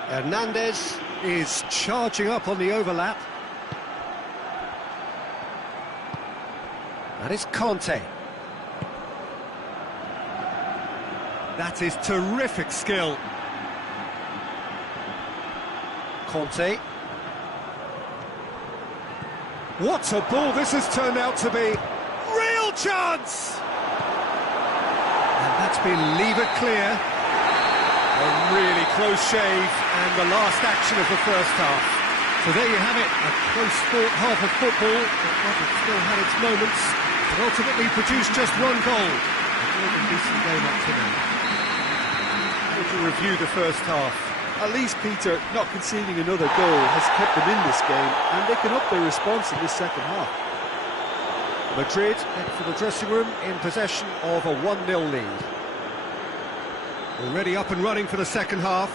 Hernandez is charging up on the overlap. That is Conte. That is terrific skill. Conte. What a ball this has turned out to be. Real chance! And that's been levered clear. A really close shave, and the last action of the first half. So there you have it, a close-fought half of football, but it still had its moments, but ultimately produced just one goal. A more than decent game up to now. How would you review the first half? At least, Peter, not conceding another goal has kept them in this game, and they can up their response in this second half. Madrid head for the dressing room in possession of a 1-0 lead. Already up and running for the second half.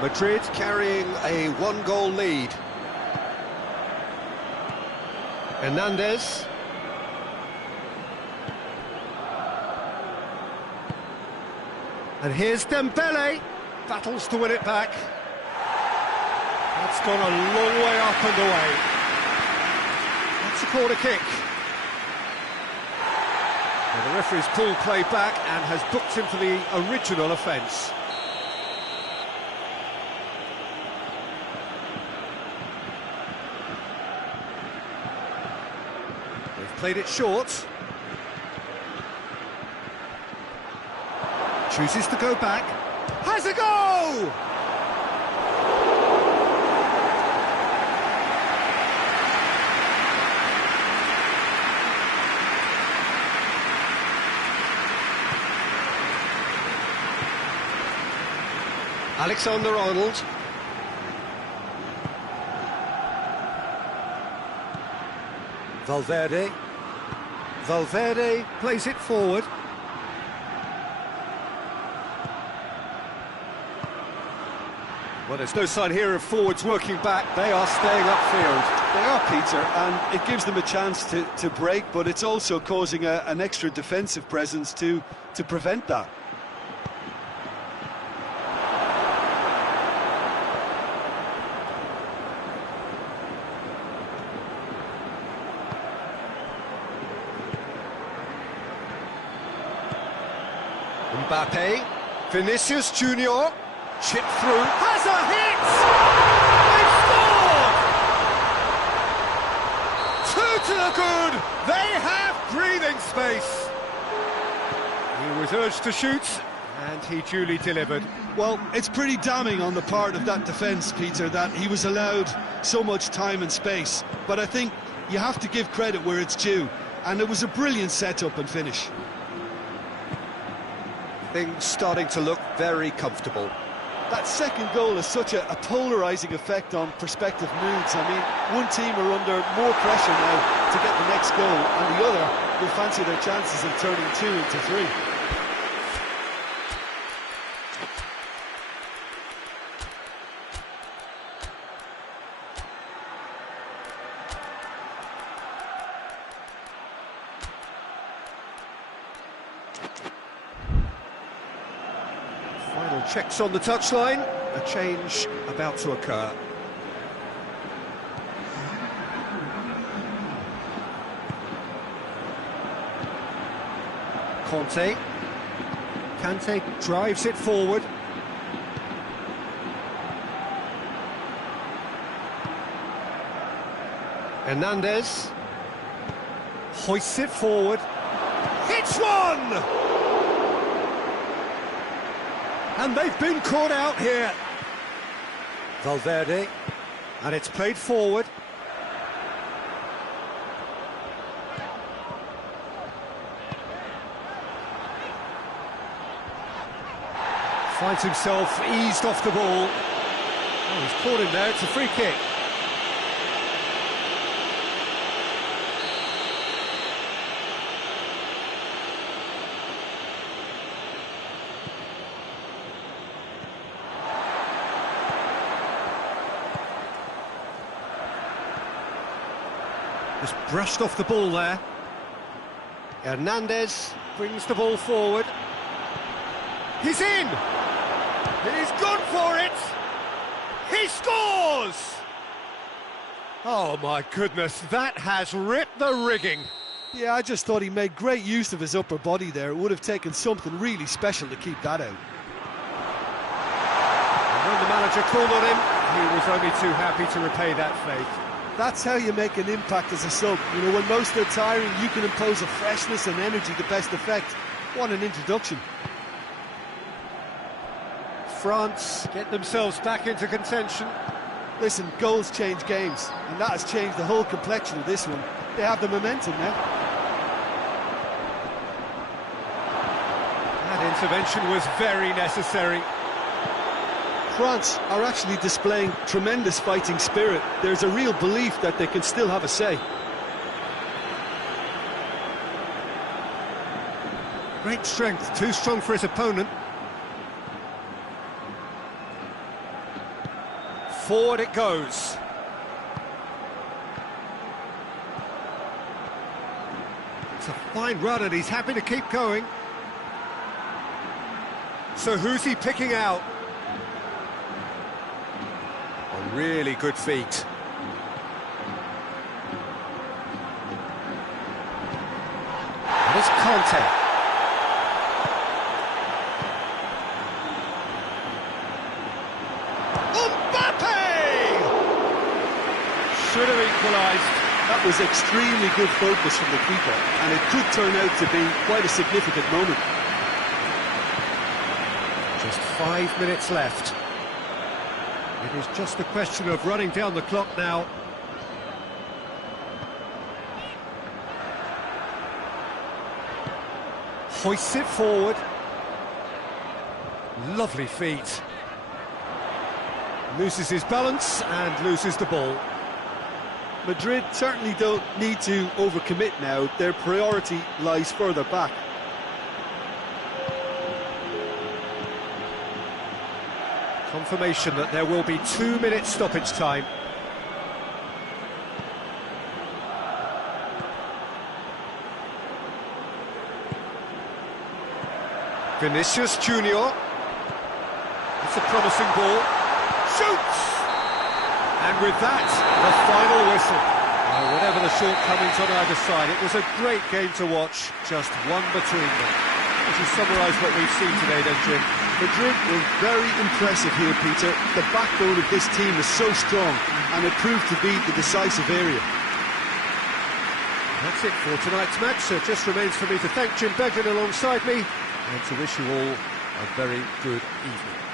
Madrid carrying a 1-goal lead. Hernandez. And here's Dembele. Battles to win it back. That's gone a long way up and away. That's a corner kick. Well, the referee's pulled play back and has booked him for the original offence. They've played it short. Chooses to go back. Has a go! Alexander-Arnold. Valverde. Valverde plays it forward. Well, there's no sign here of forwards working back. They are staying upfield. They are, Peter, and it gives them a chance to break, but it's also causing an extra defensive presence to prevent that. Mbappe, Vinicius Junior, chip through, has a hit! They've scored! 2 to the good, they have breathing space. He was urged to shoot, and he duly delivered. Well, it's pretty damning on the part of that defence, Peter, that he was allowed so much time and space. But I think you have to give credit where it's due, and it was a brilliant setup and finish. Things starting to look very comfortable. That second goal has such a polarising effect on prospective moods. I mean, one team are under more pressure now to get the next goal, and the other will fancy their chances of turning 2 into 3. Checks on the touchline, a change about to occur. Kante drives it forward. Hernandez hoists it forward. Hits one! And they've been caught out here. Valverde, and it's played forward. Finds himself eased off the ball. Oh, he's caught him there, it's a free kick. Just brushed off the ball there. Hernandez brings the ball forward. He's in! He's gone for it! He scores! Oh my goodness, that has ripped the rigging. Yeah, I just thought he made great use of his upper body there. It would have taken something really special to keep that out. And when the manager called on him, he was only too happy to repay that faith. That's how you make an impact as a sub. You know, when most are tiring, you can impose a freshness and energy to best effect. What an introduction. France get themselves back into contention. Listen, goals change games, and that has changed the whole complexion of this one. They have the momentum now. That intervention was very necessary. France are actually displaying tremendous fighting spirit. There's a real belief that they can still have a say. Great strength, too strong for his opponent. Forward it goes. It's a fine run and he's happy to keep going. So who's he picking out? On really good feet. There's Kante. Should have equalised. That was extremely good focus from the keeper, and it could turn out to be quite a significant moment. Just 5 minutes left. It is just a question of running down the clock now. Hoists it forward. Lovely feet. Loses his balance and loses the ball. Madrid certainly don't need to overcommit now. Their priority lies further back. Confirmation that there will be 2 minutes stoppage time. Vinicius Junior. It's a promising ball. Shoots! And with that, the final whistle. Whatever the shortcomings on either side, it was a great game to watch, just one between them. Would you summarise what we've seen today then, Jim? Madrid were very impressive here, Peter. The backbone of this team is so strong, and it proved to be the decisive area. That's it for tonight's match. So it just remains for me to thank Jim Beglin alongside me, and to wish you all a very good evening.